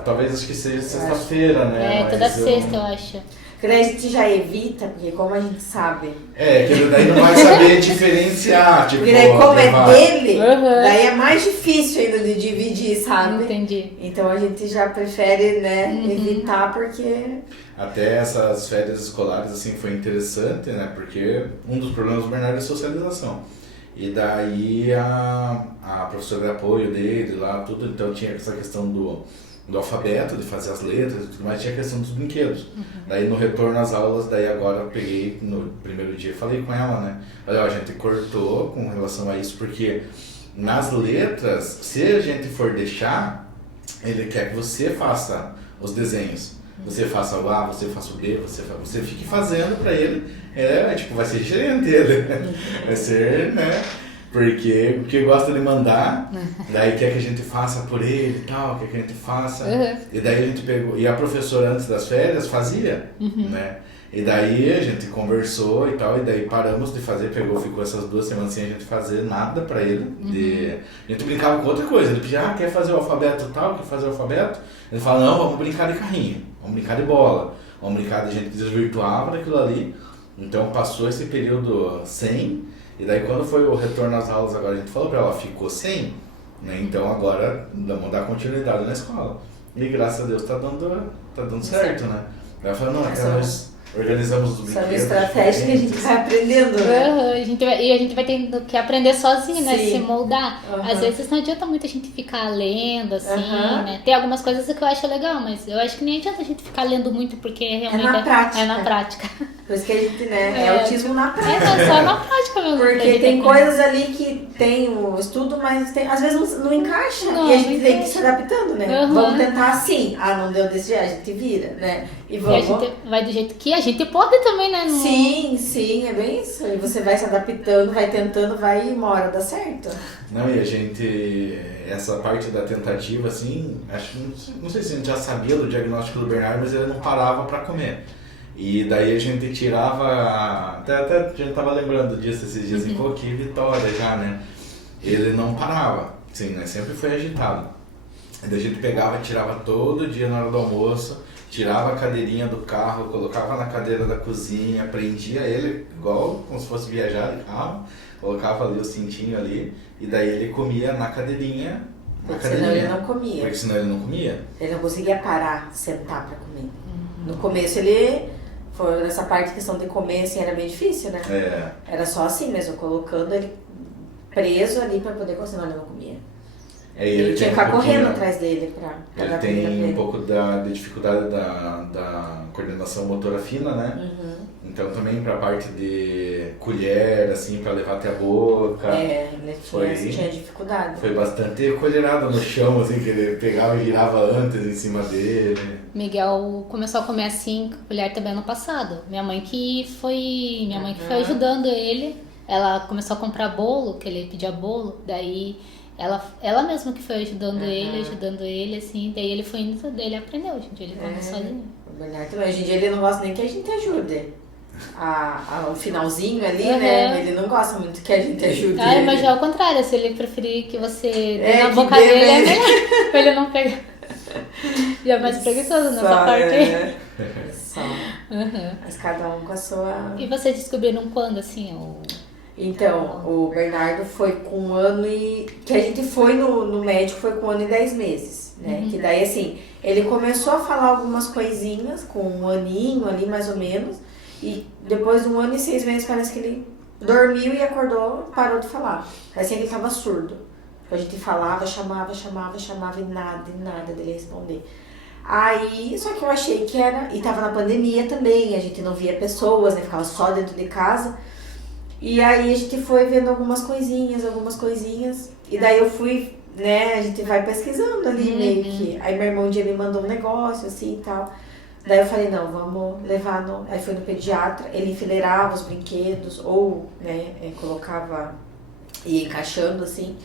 Talvez acho que seja sexta-feira, né? Toda sexta, eu acho. Porque daí a gente já evita, porque como a gente sabe... que daí não vai saber diferenciar, tipo... Porque daí como é dele, daí é mais difícil ainda de dividir, sabe? Entendi. Então a gente já prefere, né, evitar, porque... Até essas férias escolares, assim, foi interessante, né? Porque um dos problemas do Bernardo é a socialização. E daí a professora de apoio dele lá, tudo, então tinha essa questão do alfabeto, de fazer as letras e tudo mais, tinha a questão dos brinquedos. Daí no retorno às aulas, daí agora eu peguei no primeiro dia e falei com ela, né? Olha, a gente cortou com relação a isso, porque nas letras, se a gente for deixar, ele quer que você faça os desenhos. Você faça o A, você faça o B, você fique fazendo pra ele, tipo, vai ser gerente ele, vai ser, né? Porque gosta de mandar, daí quer que a gente faça por ele e tal, quer que a gente faça. E daí a gente pegou, e a professora antes das férias fazia, né? E daí a gente conversou e tal, e daí paramos de fazer, ficou essas 2 semanas sem a gente fazer nada pra ele. A gente brincava com outra coisa, ele pedia, quer fazer o alfabeto tal, quer fazer o alfabeto? Ele fala, não, vamos brincar de carrinho, vamos brincar de bola, vamos brincar de, a gente desvirtuava daquilo ali. Então passou esse período sem, e daí quando foi o retorno às aulas agora, a gente falou pra ela, ficou sem, né? Então agora vamos dar continuidade na escola. E graças a Deus tá dando certo, né? Ela falou, não, até nós organizamos os brinquedos. São estratégias que a gente vai aprendendo, né? E a gente vai tendo que aprender sozinho, né? Sim. Se moldar. Às vezes não adianta muito a gente ficar lendo, assim, né? Tem algumas coisas que eu acho legal, mas eu acho que nem adianta a gente ficar lendo muito, porque realmente é na prática. Por isso que a gente, né? É autismo na prática. É só na prática mesmo. Porque tem coisas ali que tem o estudo, mas às vezes não encaixa. E a gente tem que ir se adaptando, né? Vamos tentar assim. Não deu desse jeito, a gente vira, né? E a gente vai do jeito que a gente pode também, né? Sim, é bem isso. E você vai se adaptando, vai tentando, vai e uma hora dá certo. Não, e a gente, essa parte da tentativa, assim, não sei se a gente já sabia do diagnóstico do Bernardo, mas ele não parava para comer. E daí a gente tirava, até a gente tava lembrando disso esses dias, que vitória já, né? Ele não parava, sim, né? Sempre foi agitado. E daí a gente pegava, tirava todo dia na hora do almoço, tirava a cadeirinha do carro, colocava na cadeira da cozinha, prendia ele igual como se fosse viajar de carro, colocava ali o cintinho ali, e daí ele comia na cadeirinha. Porque senão ele não comia. Porque senão ele não comia. Ele não conseguia parar, sentar pra comer. No começo ele... Foi nessa parte, questão de comer, assim, era bem difícil, né? Era só assim mesmo, colocando ele preso ali pra poder comer, senão ele não comia. Ele tinha que ficar correndo atrás dele pra ele dar comida pra ele. Tem um pouco de dificuldade da coordenação motora fina, né? Então também pra parte de colher, assim, pra levar até a boca. Ele tinha dificuldade. Foi bastante colherado no chão, assim, que ele pegava e virava antes em cima dele. Miguel começou a comer assim, com a colher também ano passado. Minha mãe que foi ajudando ele. Ela começou a comprar bolo, que ele pedia bolo, daí ela mesma que foi ajudando ele, assim, daí ele foi indo dele, aprendeu, hoje em dia ele come sozinho. O Bernardo também, hoje em dia ele não gosta nem que a gente ajude. O finalzinho ali, né? Ele não gosta muito que a gente ajude ele. Mas já ao contrário, se ele preferir que você dê na boca dele, é melhor, pra ele não pegar. Já é mais preguiçoso nessa parte aí. Só. Mas cada um com a sua... E vocês descobriram quando, assim, Então, o Bernardo foi com 1 ano e... Que a gente foi no médico, foi com 1 ano e 10 meses, né? Que daí, assim, ele começou a falar algumas coisinhas com 1 aninho ali, mais ou menos. E depois de 1 ano e 6 meses, parece que ele dormiu e acordou, parou de falar. Parecia que ele tava surdo. A gente falava, chamava e nada dele responder. Aí, só que eu achei que era... E tava na pandemia também, a gente não via pessoas, né? Ficava só dentro de casa. E aí a gente foi vendo algumas coisinhas. E daí eu fui, né? A gente vai pesquisando ali meio que. Aí meu irmão um dia me mandou um negócio assim e tal. Daí eu falei, não, vamos levar no... Aí foi no pediatra, ele enfileirava os brinquedos, ou, né, colocava, ia encaixando assim.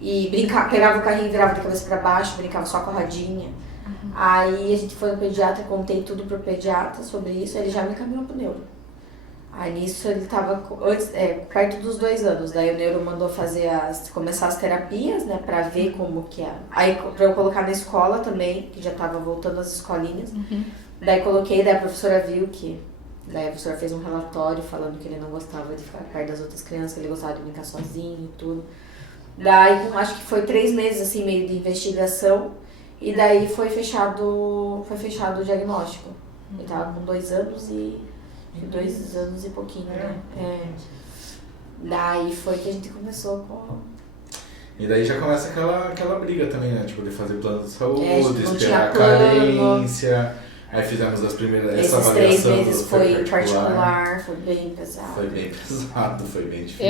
E brincava, pegava o carrinho, virava de cabeça pra baixo, brincava só com a rodinha. Aí a gente foi no pediatra, contei tudo pro pediatra sobre isso, ele já me encaminhou pro neuro. Aí nisso ele tava perto dos 2 anos, daí o neuro mandou começar as terapias, né, pra ver como que é. Aí pra eu colocar na escola também, que já tava voltando às escolinhas. Daí coloquei, daí a professora viu que... Daí a professora fez um relatório falando que ele não gostava de ficar perto das outras crianças, que ele gostava de brincar sozinho e tudo. Daí, acho que foi 3 meses, assim, meio de investigação. E daí foi fechado o diagnóstico. Ele tava com 2 anos e... 2 anos e pouquinho, né? Daí foi que a gente começou com... E daí já começa aquela briga também, né? Tipo, de fazer plano de saúde, não esperar a carência. Aí fizemos as primeiras... Esses essa avaliação 3 meses foi particular, foi bem pesado. Foi bem pesado, foi bem difícil.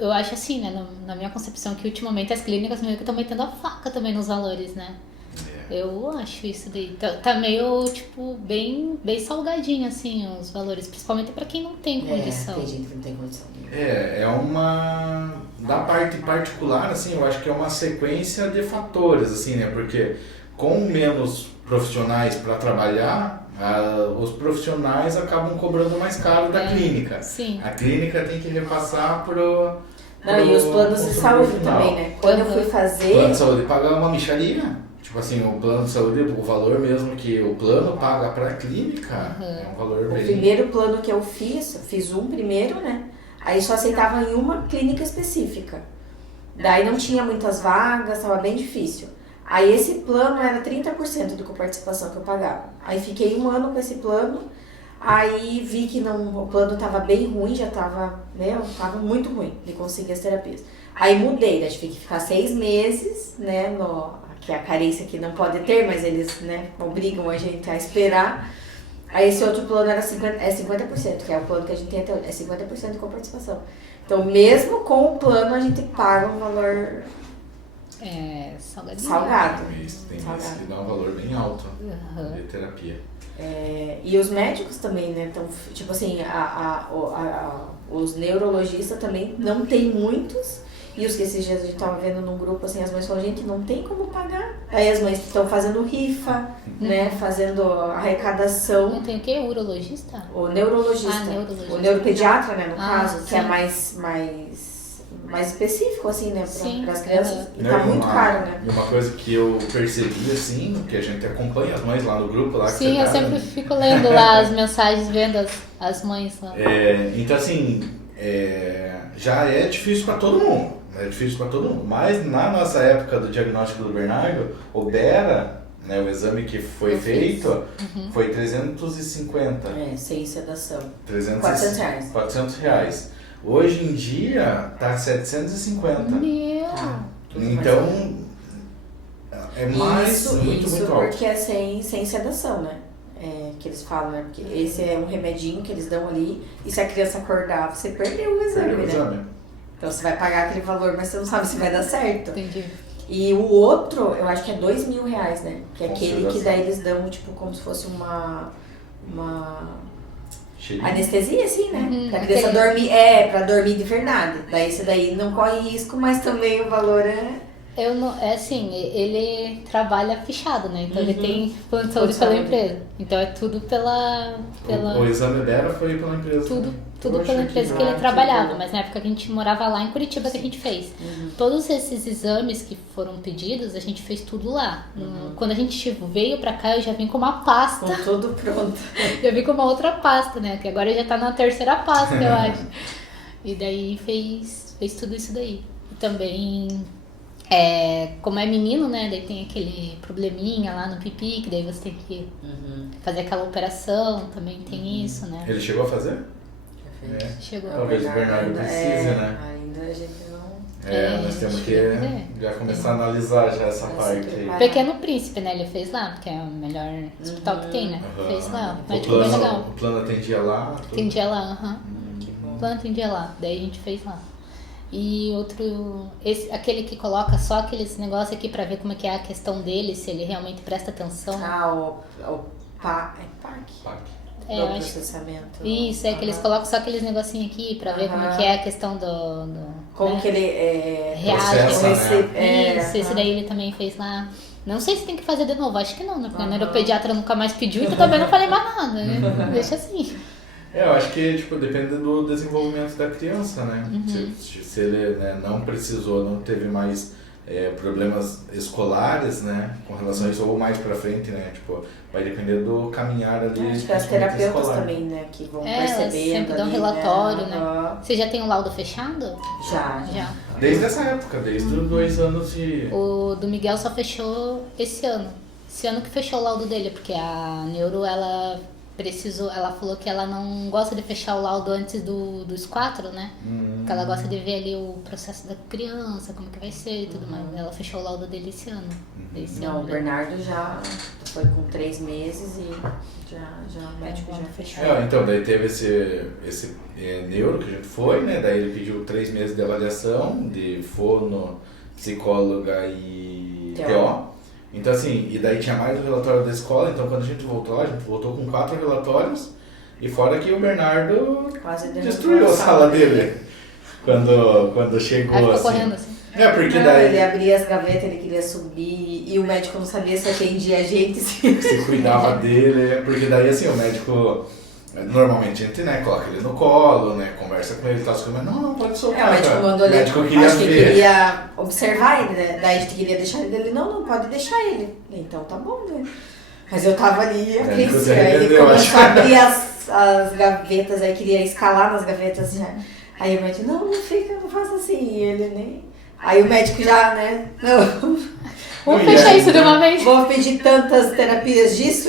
Eu acho assim, né? Na minha concepção, que ultimamente as clínicas meio que estão metendo a faca também nos valores, né? Eu acho isso daí. Tá meio, tipo, bem salgadinho, assim, os valores. Principalmente pra quem não tem condição. Tem gente que não tem condição. Da parte particular, assim, eu acho que é uma sequência de fatores, assim, né? Porque com menos profissionais para trabalhar, Os profissionais acabam cobrando mais caro da clínica. Sim. A clínica tem que repassar pro e os planos de saúde final. também, né? Quando eu fui fazer... O plano de saúde paga uma mixaria. Tipo assim, o plano de saúde, o valor mesmo que o plano paga pra clínica, é um valor bem... O primeiro plano que eu fiz um primeiro, né? Aí só aceitava em uma clínica específica. Daí não tinha muitas vagas, estava bem difícil. Aí esse plano era 30% da participação que eu pagava. Aí fiquei 1 ano com esse plano, aí vi que o plano estava bem ruim, já estava, né, tava muito ruim de conseguir as terapias. Aí mudei, né, tive que ficar 6 meses, né, que é a carência que não pode ter, mas eles, né, obrigam a gente a esperar. Aí esse outro plano era 50%, que é o plano que a gente tem até hoje, é 50% com participação. Então mesmo com o plano a gente paga um valor... salgado. Isso, tem que dar um valor bem alto de terapia. E os médicos também, né? Então, tipo assim, os neurologistas também não tem muitos. E os que esses dias a gente tava vendo num grupo, assim, as mães falam, gente, não tem como pagar. Aí as mães estão fazendo rifa, né? Fazendo arrecadação. Não tem o quê? Urologista? O neurologista. Neurologista. O neuropediatra, né, no caso, sim. que é mais específico, assim, né, para as crianças. E Não, tá muito caro, né? E uma coisa que eu percebi, assim, que a gente acompanha as mães lá no grupo. Lá, Sim, eu sempre fico lendo lá as mensagens, vendo as mães lá. Então, assim, já é difícil para todo mundo. Mas na nossa época do diagnóstico do Bernardo, o BERA, né, o exame que foi feito, foi 350. Sem sedação. R$400. Hoje em dia tá 750. Meu! Então é mais isso muito alto. Porque é sem sedação, né? Que eles falam, né? Porque esse é um remedinho que eles dão ali e se a criança acordar, você perdeu o exame, né? Então você vai pagar aquele valor, mas você não sabe se vai dar certo. Entendi. E o outro, eu acho que é R$2.000, né? Que é aquele que daí eles dão, tipo, como se fosse uma anestesia, assim, né? Pra criança dormir, pra dormir de verdade. Daí esse daí não corre risco, mas também o valor Eu não, assim, ele trabalha fichado, né? Então ele tem plano de saúde pela empresa. Então é tudo pela... O exame dela foi pela empresa. Tudo pela empresa que ele trabalhava, mas na época que a gente morava lá em Curitiba que a gente fez. Todos esses exames que foram pedidos, a gente fez tudo lá. Quando a gente veio pra cá, eu já vim com uma pasta. Com tudo pronto. Já vim com uma outra pasta, né? Que agora já tá na 3ª pasta, eu acho. E daí fez tudo isso daí. E também... como é menino, né, daí tem aquele probleminha lá no pipi, que daí você tem que fazer aquela operação, também tem isso, né? Ele chegou a fazer? Chegou. Talvez o Bernardo precise, né? Ainda a gente não... Nós temos que já começar a analisar já essa parte aí. Pequeno Príncipe, né, ele fez lá, porque é o melhor hospital que tem, né? Fez lá, médico bem legal. O plano atendia lá? Atendia lá, O plano atendia lá, daí a gente fez lá. E outro, aquele que coloca só aqueles negócios aqui pra ver como é que é a questão dele, se ele realmente presta atenção. O PAC. Do processamento. Isso, que eles colocam só aqueles negocinhos aqui pra ver como é que é a questão do como né? que ele reage. Isso, esse daí ele também fez lá. Não sei se tem que fazer de novo, acho que não, né? Porque o neuropediatra nunca mais pediu, então também não falei mais nada, né? Deixa assim. Eu acho que depende do desenvolvimento da criança, né? Se ele, né, não precisou, não teve mais problemas escolares, né? Com relação a isso, ou mais pra frente, né? Vai depender do caminhar ali. Acho que as terapeutas escolar também, né? Que vão percebendo. Sempre dão relatório, né? Você já tem o laudo fechado? Já. Desde essa época, desde os 2 anos de... O do Miguel só fechou esse ano. Esse ano que fechou o laudo dele, porque a neuro, ela falou que ela não gosta de fechar o laudo antes dos 4, né? Porque ela gosta de ver ali o processo da criança, como que vai ser e tudo mais. Ela fechou o laudo dele esse ano. O Bernardo já foi com 3 meses e o médico já fechou. Então, daí teve esse neuro que a gente foi, né? Daí ele pediu 3 meses de avaliação de fono, psicóloga e TO. Então assim, e daí tinha mais o relatório da escola, então quando a gente voltou com 4 relatórios, e fora que o Bernardo quase destruiu a sala dele. quando chegou. Aí ficou assim. correndo assim. É, porque Não, daí ele abria as gavetas, ele queria subir e o médico não sabia se atendia a gente. se cuidava dele, porque daí assim, o médico normalmente a gente, né, coloca ele no colo, né, conversa com ele e tal, mas não pode soltar. O médico cara. mandou O médico queria acho que ver. queria observar ele, né? Daí a gente queria deixar ele dele, não pode deixar ele. Então tá bom, né? Mas eu tava ali, você aí ele entendeu, começou acho. a abrir as gavetas, aí queria escalar nas gavetas já. Aí o médico, não fica, não faça assim, e ele nem... Aí o médico já, né, não, Vamos fechar isso de uma vez. vou pedir tantas terapias disso.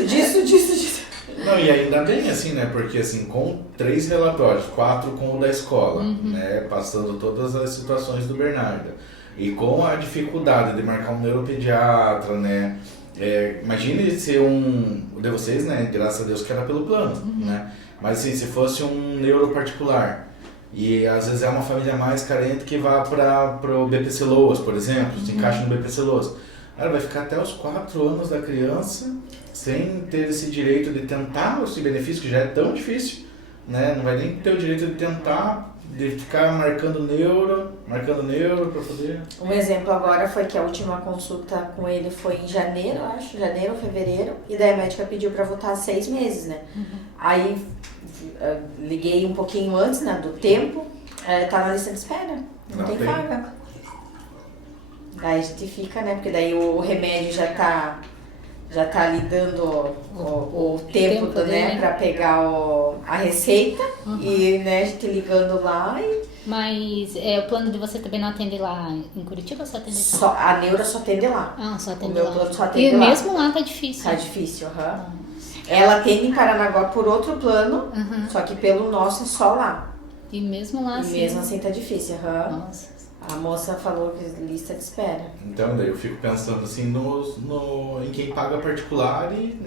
Não, e ainda bem assim, né, porque assim, com 3 relatórios, 4 com o da escola, né, passando todas as situações do Bernardo, e com a dificuldade de marcar um neuropediatra, né, imagine ser o de vocês, né, graças a Deus que era pelo plano, né, mas assim, se fosse um neuro particular, e às vezes é uma família mais carente que vá para o BPC Loas, por exemplo, se encaixa no BPC Loas. Ela vai ficar até os 4 anos da criança sem ter esse direito de tentar esse benefício, que já é tão difícil, né? Não vai nem ter o direito de tentar, de ficar marcando neuro para poder... Um exemplo agora foi que a última consulta com ele foi em janeiro, acho, janeiro ou fevereiro, e daí a médica pediu para voltar 6 meses, né? Aí liguei um pouquinho antes, né, do tempo, tá na lista de espera, não tem vaga. Daí a gente fica, né, porque daí o remédio já tá ali dando o tempo né, pra pegar a receita, e né, a gente ligando lá e... Mas o plano de você também não atende lá em Curitiba ou só atende só, a neura só atende lá. Ah, só atende o meu lá. plano só atende lá. E mesmo lá tá difícil. Tá difícil, Ela atende em Paranaguá por outro plano, só que pelo nosso é só lá. E mesmo lá E mesmo assim tá difícil, Nossa. A moça falou que lista de espera. Então, daí eu fico pensando assim em quem paga particular e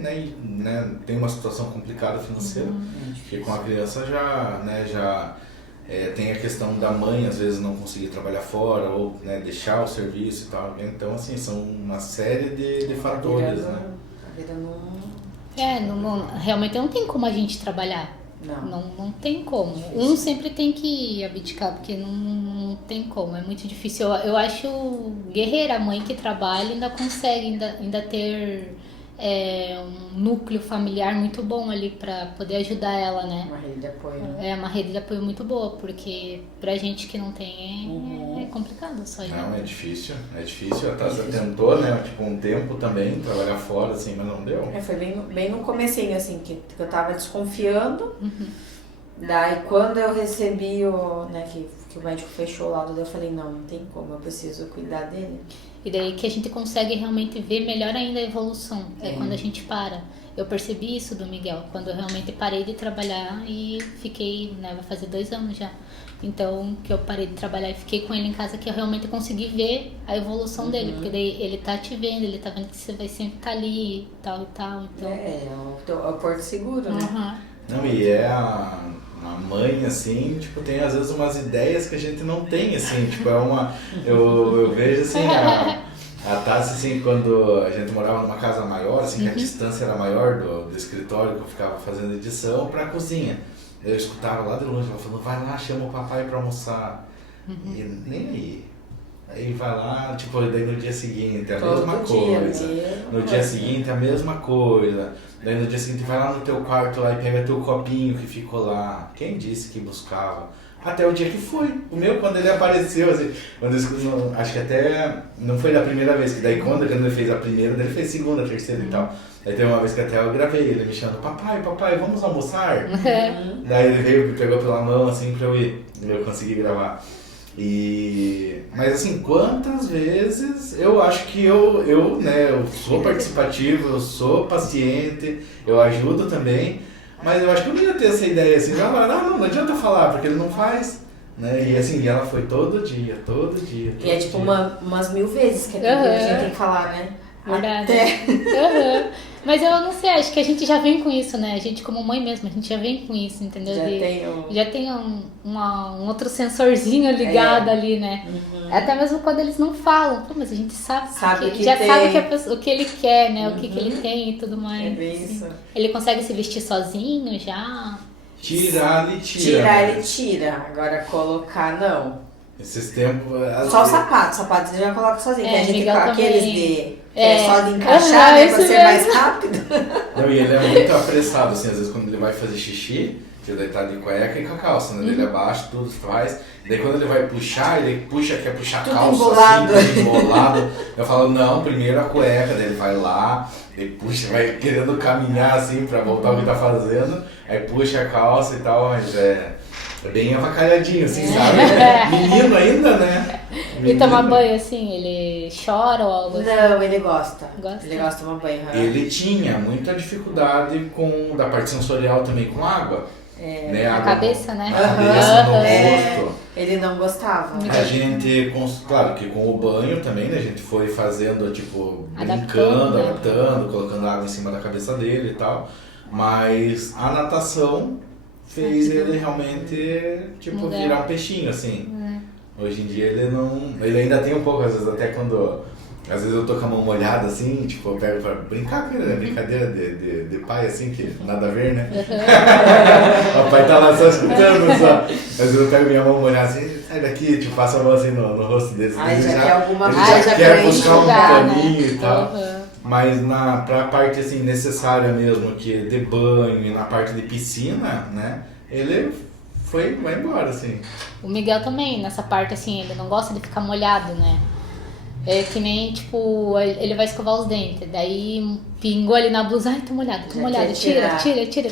tem uma situação complicada financeira, porque com a criança já tem a questão da mãe às vezes não conseguir trabalhar fora ou deixar o serviço e tal. Então, assim, são uma série de fatores, né? A vida não... realmente não tem como a gente trabalhar. Não tem como. Um sempre tem que abdicar, porque não tem como, é muito difícil. Eu acho guerreira a mãe que trabalha e ainda consegue ainda ter um núcleo familiar muito bom ali pra poder ajudar ela, né? Uma rede de apoio. É uma rede de apoio muito boa, porque pra gente que não tem é complicado só. Não, é difícil. A Tássia tentou, né, tipo, um tempo também, trabalhar fora, assim, mas não deu. Foi bem no comecinho, assim, que eu tava desconfiando. Daí quando eu recebi que o médico fechou o laudo, eu falei, não tem como, eu preciso cuidar dele. E daí que a gente consegue realmente ver melhor ainda a evolução, quando a gente para. Eu percebi isso do Miguel, quando eu realmente parei de trabalhar e fiquei, vai fazer 2 anos já. Então, que eu parei de trabalhar e fiquei com ele em casa, que eu realmente consegui ver a evolução dele, porque daí ele tá te vendo, ele tá vendo que você vai sempre estar ali, tal e tal. Então... É o porto seguro, né? Não, e a mãe, assim, tipo, tem às vezes umas ideias que a gente não tem, assim, tipo, eu vejo, assim, a Tássia, assim, quando a gente morava numa casa maior, assim, que a distância era maior do escritório que eu ficava fazendo edição pra cozinha. Eu escutava lá de longe, ela falando, vai lá, chama o papai pra almoçar. E nem aí. Aí vai lá, tipo, daí no dia seguinte, a mesma coisa. No dia seguinte, a mesma coisa. Daí no dia seguinte, vai lá no teu quarto lá e pega teu copinho que ficou lá. Quem disse que buscava? Até o dia que foi. O meu, quando ele apareceu, assim, acho que até não foi da primeira vez, que daí quando ele fez a primeira, daí ele fez a segunda, a terceira e tal. Daí teve uma vez que até eu gravei ele me chamando, papai, vamos almoçar? Daí ele veio, me pegou pela mão, assim, pra eu ir. Eu consegui gravar. Mas assim, quantas vezes eu acho que eu sou participativo, eu sou paciente, eu ajudo também, mas eu acho que eu não ia ter essa ideia assim, não adianta falar, porque ele não faz, né? E assim, ela foi todo dia. E é tipo umas 1000 vezes que a gente tem que falar, né? Verdade. Mas eu não sei, acho que a gente já vem com isso, né? A gente como mãe mesmo, a gente já vem com isso, entendeu? Já tem um outro sensorzinho ligado ali, né? Até mesmo quando eles não falam, mas a gente sabe que já sabe o que ele quer, né? O que ele tem e tudo mais. É bem isso. Ele consegue se vestir sozinho já? Tirar, ele tira. Tirar, ele tira. Agora colocar, não. Esses tempos... Só o sapato ele já coloca sozinho. que a gente Miguel com aqueles também. de... É só de encaixar, né? Pra ser mais rápido. Não, e ele é muito apressado, assim, às vezes quando ele vai fazer xixi, ele tá de cueca e com a calça, né? Ele abaixa, tudo faz. Daí quando ele vai puxar, quer puxar a tudo calça embolado. assim, tudo embolado. Eu falo, não, primeiro a cueca, daí ele vai lá, ele puxa, vai querendo caminhar assim pra voltar o que tá fazendo, aí puxa a calça e tal, mas é bem avacalhadinho, assim, sabe? Menino ainda, né? E tomar banho, assim, ele chora ou algo assim? Não, ele gosta. Gosta? Ele gosta de tomar banho. Ele tinha muita dificuldade da parte sensorial também com água. Né? A cabeça, né? A cabeça, no rosto. Ele não gostava. A gente, claro que com o banho também, né? A gente foi fazendo, tipo, Adaptando, brincando, né? adaptando, colocando água em cima da cabeça dele e tal. Mas a natação fez ele realmente, tipo, Mudar. virar um peixinho, assim. Hoje em dia ele não... Ele ainda tem um pouco, às vezes, até quando... Às vezes eu tô com a mão molhada, assim, tipo, eu pego pra brincar com ele, né? Brincadeira de pai, assim, que nada a ver, né? O pai tá lá só escutando, só. Às vezes eu pego minha mão molhada assim, sai daqui, tipo, passo a mão assim no rosto dele. Ai, já quer alguma ele coisa já quer pra buscar um enxugar, paninho né? e tal. Mas pra parte, assim, necessária mesmo, que é de banho e na parte de piscina, né? Ele vai embora, assim. O Miguel também, nessa parte, assim, ele não gosta de ficar molhado, né? É que nem, tipo, ele vai escovar os dentes, daí pingou ali na blusa, ai, tô molhado, tira,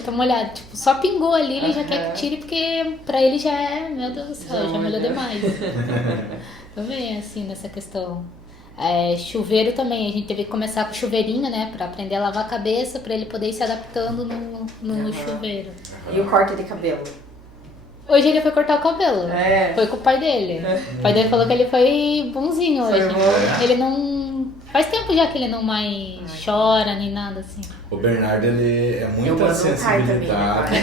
tá molhado. Tipo, só pingou ali, ele já quer que tire, porque pra ele já é, meu Deus do céu, já molhou demais. Também, assim, nessa questão. Chuveiro também, a gente teve que começar com o chuveirinho, né, pra aprender a lavar a cabeça, pra ele poder ir se adaptando no chuveiro. E o corte de cabelo? Hoje ele foi cortar o cabelo. Foi com o pai dele. O pai dele falou que ele foi bonzinho hoje. Ele não... Faz tempo já que ele não mais chora nem nada assim. O Bernardo, ele é muita sensibilidade.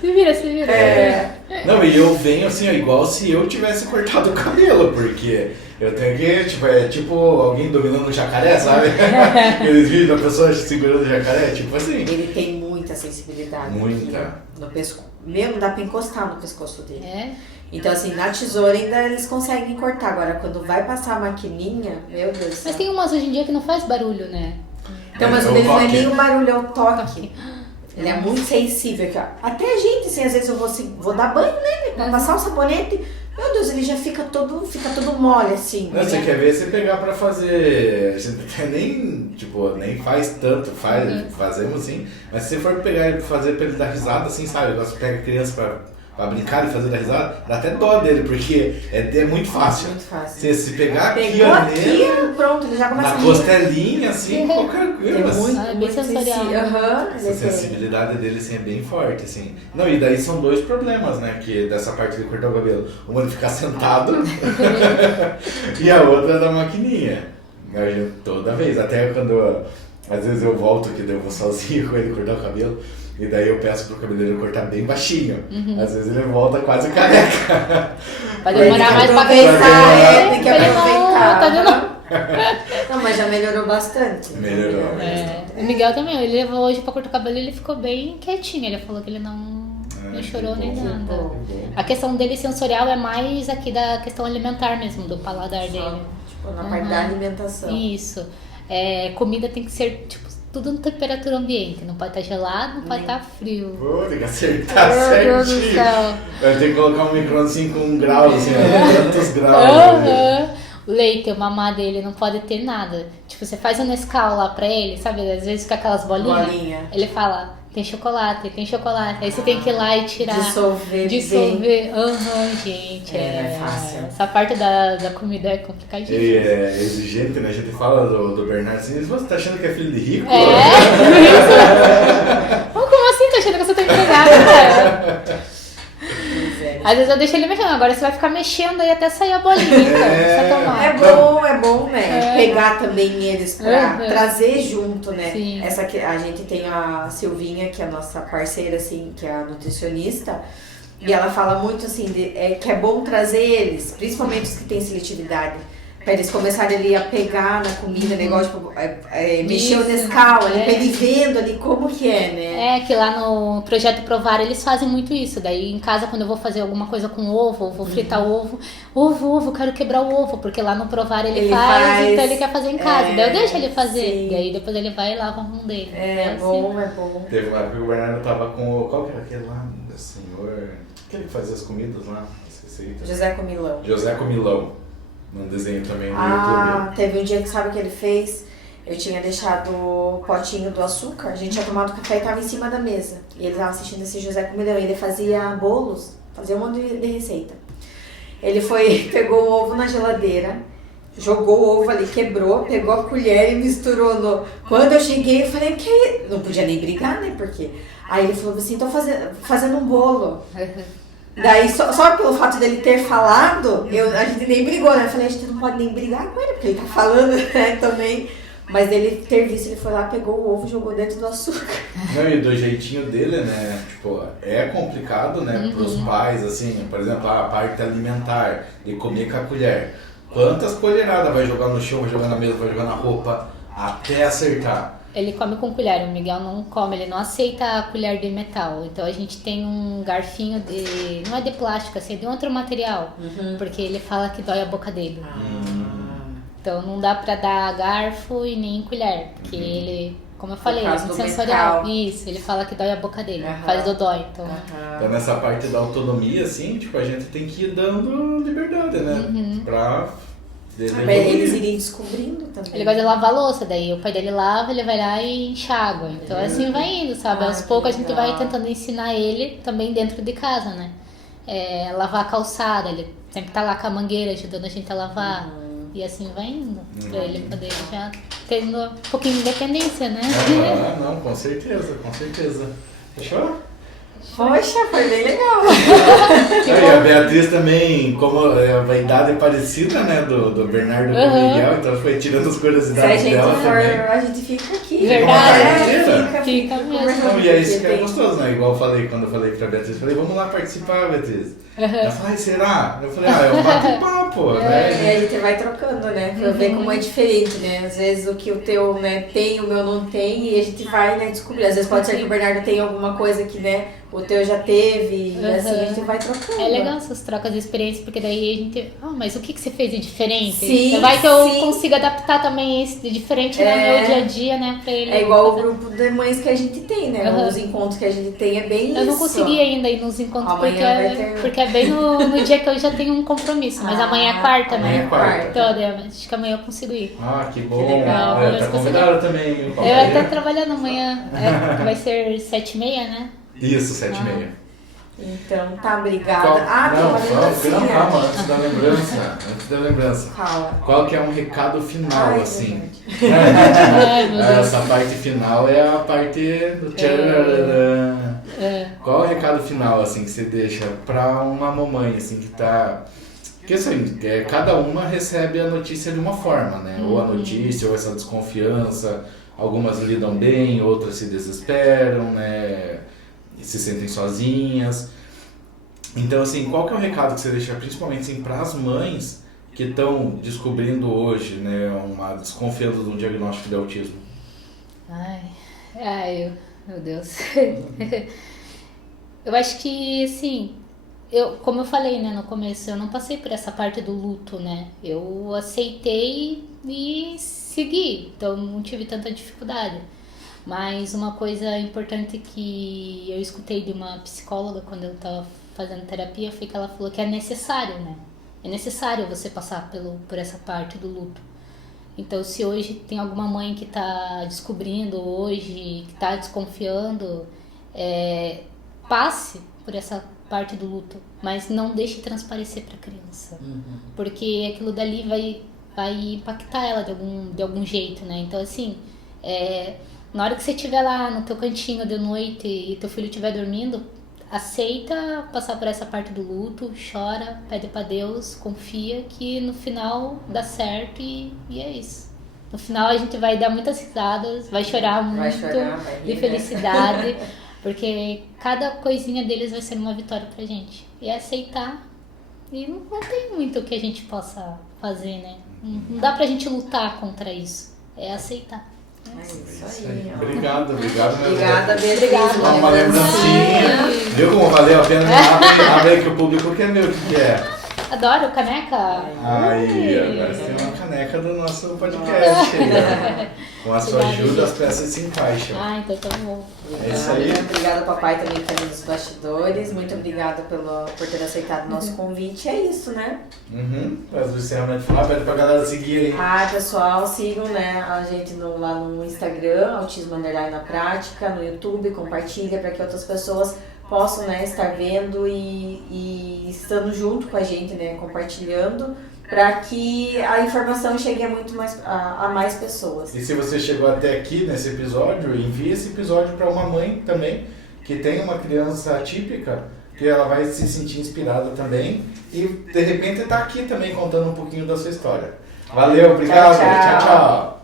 Se vira. Não, e eu venho assim, igual se eu tivesse cortado o cabelo, porque eu tenho que, tipo alguém dominando o jacaré, sabe? Aqueles vídeos da pessoa segurando o jacaré, tipo assim. Ele tem muita sensibilidade. Muita. Aqui, no pescoço. Mesmo dá pra encostar no pescoço dele. Então, assim, na tesoura ainda eles conseguem cortar. Agora, quando vai passar a maquininha, meu Deus do céu. Mas tem umas hoje em dia que não faz barulho, né? Então, mas o dele não é nem o barulho, é o toque. Ele é muito sensível. Até a gente, assim, às vezes eu vou dar banho nele, pra passar o sabonete. Meu Deus, ele já fica todo mole, assim. Não, você quer ver, você pegar pra fazer... A gente até nem faz tanto, fazemos sim. Mas se você for pegar ele pra fazer pra ele dar risada, assim, sabe? Eu gosto de pegar criança pra brincar e fazer dar risada, dá até dó dele, porque é muito fácil. Muito fácil. Se pegar Pegou aqui, pronto, ele já começa na costelinha, assim, qualquer coisa. É bem sensorial. Essa sensibilidade dele, assim, é bem forte, assim. Não, e daí são dois problemas, né, que dessa parte de cortar o cabelo. Uma de ficar sentado e a outra da maquininha. Toda vez, até quando, às vezes eu volto, que eu vou sozinho com ele cortar o cabelo, e daí eu peço pro cabeleireiro cortar bem baixinho. Às vezes ele volta quase careca. Vai demorar mais pra pensar, tem que aproveitar. Tá dando... Não, mas já melhorou bastante. Melhorou. O Miguel também, ele levou hoje pra cortar o cabelo e ele ficou bem quietinho. Ele falou que ele não chorou nem nada. A questão dele sensorial é mais aqui da questão alimentar mesmo, do paladar dele. Tipo, na parte da alimentação. Isso. Comida tem que ser, tipo, tudo na temperatura ambiente. Não pode estar gelado, não pode estar frio. Tem que acertar certinho. Meu Deus do céu. Vai ter que colocar um micro-ondas assim com 1 grau, assim, tantos graus. O leite, o mamar dele não pode ter nada. Tipo, você faz um Nescau lá pra ele, sabe? Às vezes fica aquelas bolinhas. Ele fala, tem chocolate. Aí você tem que ir lá e tirar. Dissolver. Gente. É fácil. Essa parte da comida é complicadíssima. E é exigente, né? A gente fala do Bernardo assim, você tá achando que é filho de rico? Como assim? Tá achando que você tá empregado, cara? Às vezes eu deixo ele mexendo, agora você vai ficar mexendo aí até sair a bolinha, então, tomar. É bom, né? Pegar também eles pra trazer junto, né? Sim. A gente tem a Silvinha, que é a nossa parceira, assim, que é a nutricionista, e ela fala muito assim, que é bom trazer eles, principalmente os que têm seletividade, Pra eles começarem ali a pegar na comida, negócio, tipo, mexer o Nescau, ali, pra ele vendo ali como que é, né? É, que lá no Projeto Provar eles fazem muito isso. Daí em casa, quando eu vou fazer alguma coisa com ovo, vou fritar ovo, quero quebrar o ovo, porque lá no Provar ele faz, então ele quer fazer em casa. Daí eu deixo ele fazer. Sim. Daí depois ele vai e lava a mão dele. É bom, assim. É bom. Teve uma época que o Bernardo tava com qual que era aquele lá, senhor? Aquele que fazia as comidas lá, as receitas. José Comilão. José Comilão. Num desenho também no YouTube. Teve um dia que sabe o que ele fez? Eu tinha deixado o potinho do açúcar, a gente tinha tomado café e tava em cima da mesa. E ele tava assistindo esse José Comilão, ele fazia bolos, fazia um monte de receita. Ele pegou o ovo na geladeira, jogou o ovo ali, quebrou, pegou a colher e misturou no... Quando eu cheguei, eu falei, que não podia nem brigar, né? Porque... Aí ele falou assim, tô fazendo um bolo. Daí, só pelo fato dele ter falado, a gente nem brigou, né? Eu falei, a gente não pode nem brigar com ele, porque ele tá falando, né, também. Mas ele ter visto, ele foi lá, pegou o ovo e jogou dentro do açúcar. Não, e do jeitinho dele, né? Tipo, é complicado, né, pros pais, assim, por exemplo, a parte alimentar, de comer com a colher. Quantas colheradas vai jogar no chão, vai jogar na mesa, vai jogar na roupa, até acertar? Ele come com colher, o Miguel não come, ele não aceita a colher de metal. Então a gente tem um garfinho não é de plástico, assim, é de outro material. Porque ele fala que dói a boca dele. Então não dá pra dar garfo e nem colher, porque ele, como eu falei, é muito sensorial. Metal. Isso, ele fala que dói a boca dele, faz dodói. Então nessa parte da autonomia, assim, tipo, a gente tem que ir dando liberdade, né? Pra eles irem descobrindo também. Ele gosta de lavar a louça, daí o pai dele lava, ele vai lá e enxágua. Então assim vai indo, sabe? Aos poucos a gente vai tentando ensinar ele também dentro de casa, né? Lavar a calçada, ele sempre tá lá com a mangueira ajudando a gente a lavar. E assim vai indo, pra ele poder já tendo um pouquinho de independência, né? Não, com certeza. Fechou? Poxa, foi bem legal. E a Beatriz também, como a idade é parecida, né, do Bernardo com o Miguel, então foi tirando as curiosidades dela também. A gente fica aqui. Verdade, fica mesmo. Não, e é isso que é gostoso, né? Igual quando eu falei pra Beatriz, falei, vamos lá participar, Beatriz. Ela falou, será? Eu falei, é um bate-papo, né? E a gente vai trocando, né? Pra ver como é diferente, né? Às vezes o que o teu, né, tem, o meu não tem, e a gente vai, né, descobrir. Às vezes pode ser que o Bernardo tenha alguma coisa que, né, o teu já teve, e assim a gente vai trocando. É legal essas trocas de experiência, porque daí a gente... mas o que você fez de diferente? Sim, vai que eu consiga adaptar também isso de diferente no meu dia a dia, né? Pra ele igual o grupo de mães que a gente tem, né? Os encontros que a gente tem é bem isso. Eu não consegui ainda ir nos encontros, porque é bem no dia que eu já tenho um compromisso. Mas amanhã é quarta, né? Amanhã é quarta. Então, acho que amanhã eu consigo ir. Que bom. Que legal. Tá convidada também. Eu até trabalhando amanhã. Vai ser 7h30, né? Isso, 7h30. Então, tá, obrigada. Calma, antes da lembrança. Qual que é um recado final, assim? Essa parte final é a parte do tchararã. Qual é o recado final, assim, que você deixa pra uma mamãe, assim, que tá... Porque, assim, cada uma recebe a notícia de uma forma, né? Ou a notícia, ou essa desconfiança. Algumas lidam bem, outras se desesperam, né? Se sentem sozinhas. Então, assim, qual que é o recado que você deixa, principalmente assim, para as mães que estão descobrindo hoje, né, uma desconfiança de um diagnóstico de autismo? Meu Deus. Eu acho que, assim, como eu falei, né, no começo, eu não passei por essa parte do luto, né? Eu aceitei e segui, então não tive tanta dificuldade. Mas uma coisa importante que eu escutei de uma psicóloga quando eu estava fazendo terapia foi que ela falou que é necessário, né? É necessário você passar por essa parte do luto. Então, se hoje tem alguma mãe que está descobrindo hoje, que está desconfiando, passe por essa parte do luto, mas não deixe transparecer para a criança. Porque aquilo dali vai impactar ela de algum jeito, né? Então, assim, na hora que você estiver lá no teu cantinho de noite e teu filho estiver dormindo, aceita passar por essa parte do luto, chora, pede pra Deus, confia que no final dá certo e é isso. No final a gente vai dar muitas risadas, vai chorar muito de felicidade, porque cada coisinha deles vai ser uma vitória pra gente. E é aceitar E não tem muito o que a gente possa fazer, né? Não dá pra gente lutar contra isso. É aceitar. É isso aí. Obrigado. Obrigada, Beatriz. Uma lembrancinha. Viu como valeu a pena? Abre aí que o público quer ver o que é. Adoro caneca. Aí, agora você tem uma caneca do nosso podcast. Aí, com a sua ajuda, as peças se encaixam. Então tá bom. É isso aí. Obrigada, papai, também que tá nos bastidores. Muito obrigada por ter aceitado o nosso convite. É isso, né? Mas o encerramento final, pede pra galera seguir aí. Pessoal, sigam, né, a gente lá no Instagram, Autismo Underline na Prática, no YouTube, compartilha para que outras pessoas possam, né, estar vendo e estando junto com a gente, né, compartilhando, para que a informação chegue a mais pessoas. E se você chegou até aqui nesse episódio, envie esse episódio para uma mãe também, que tem uma criança atípica, que ela vai se sentir inspirada também e de repente tá aqui também contando um pouquinho da sua história. Valeu, obrigado, tchau.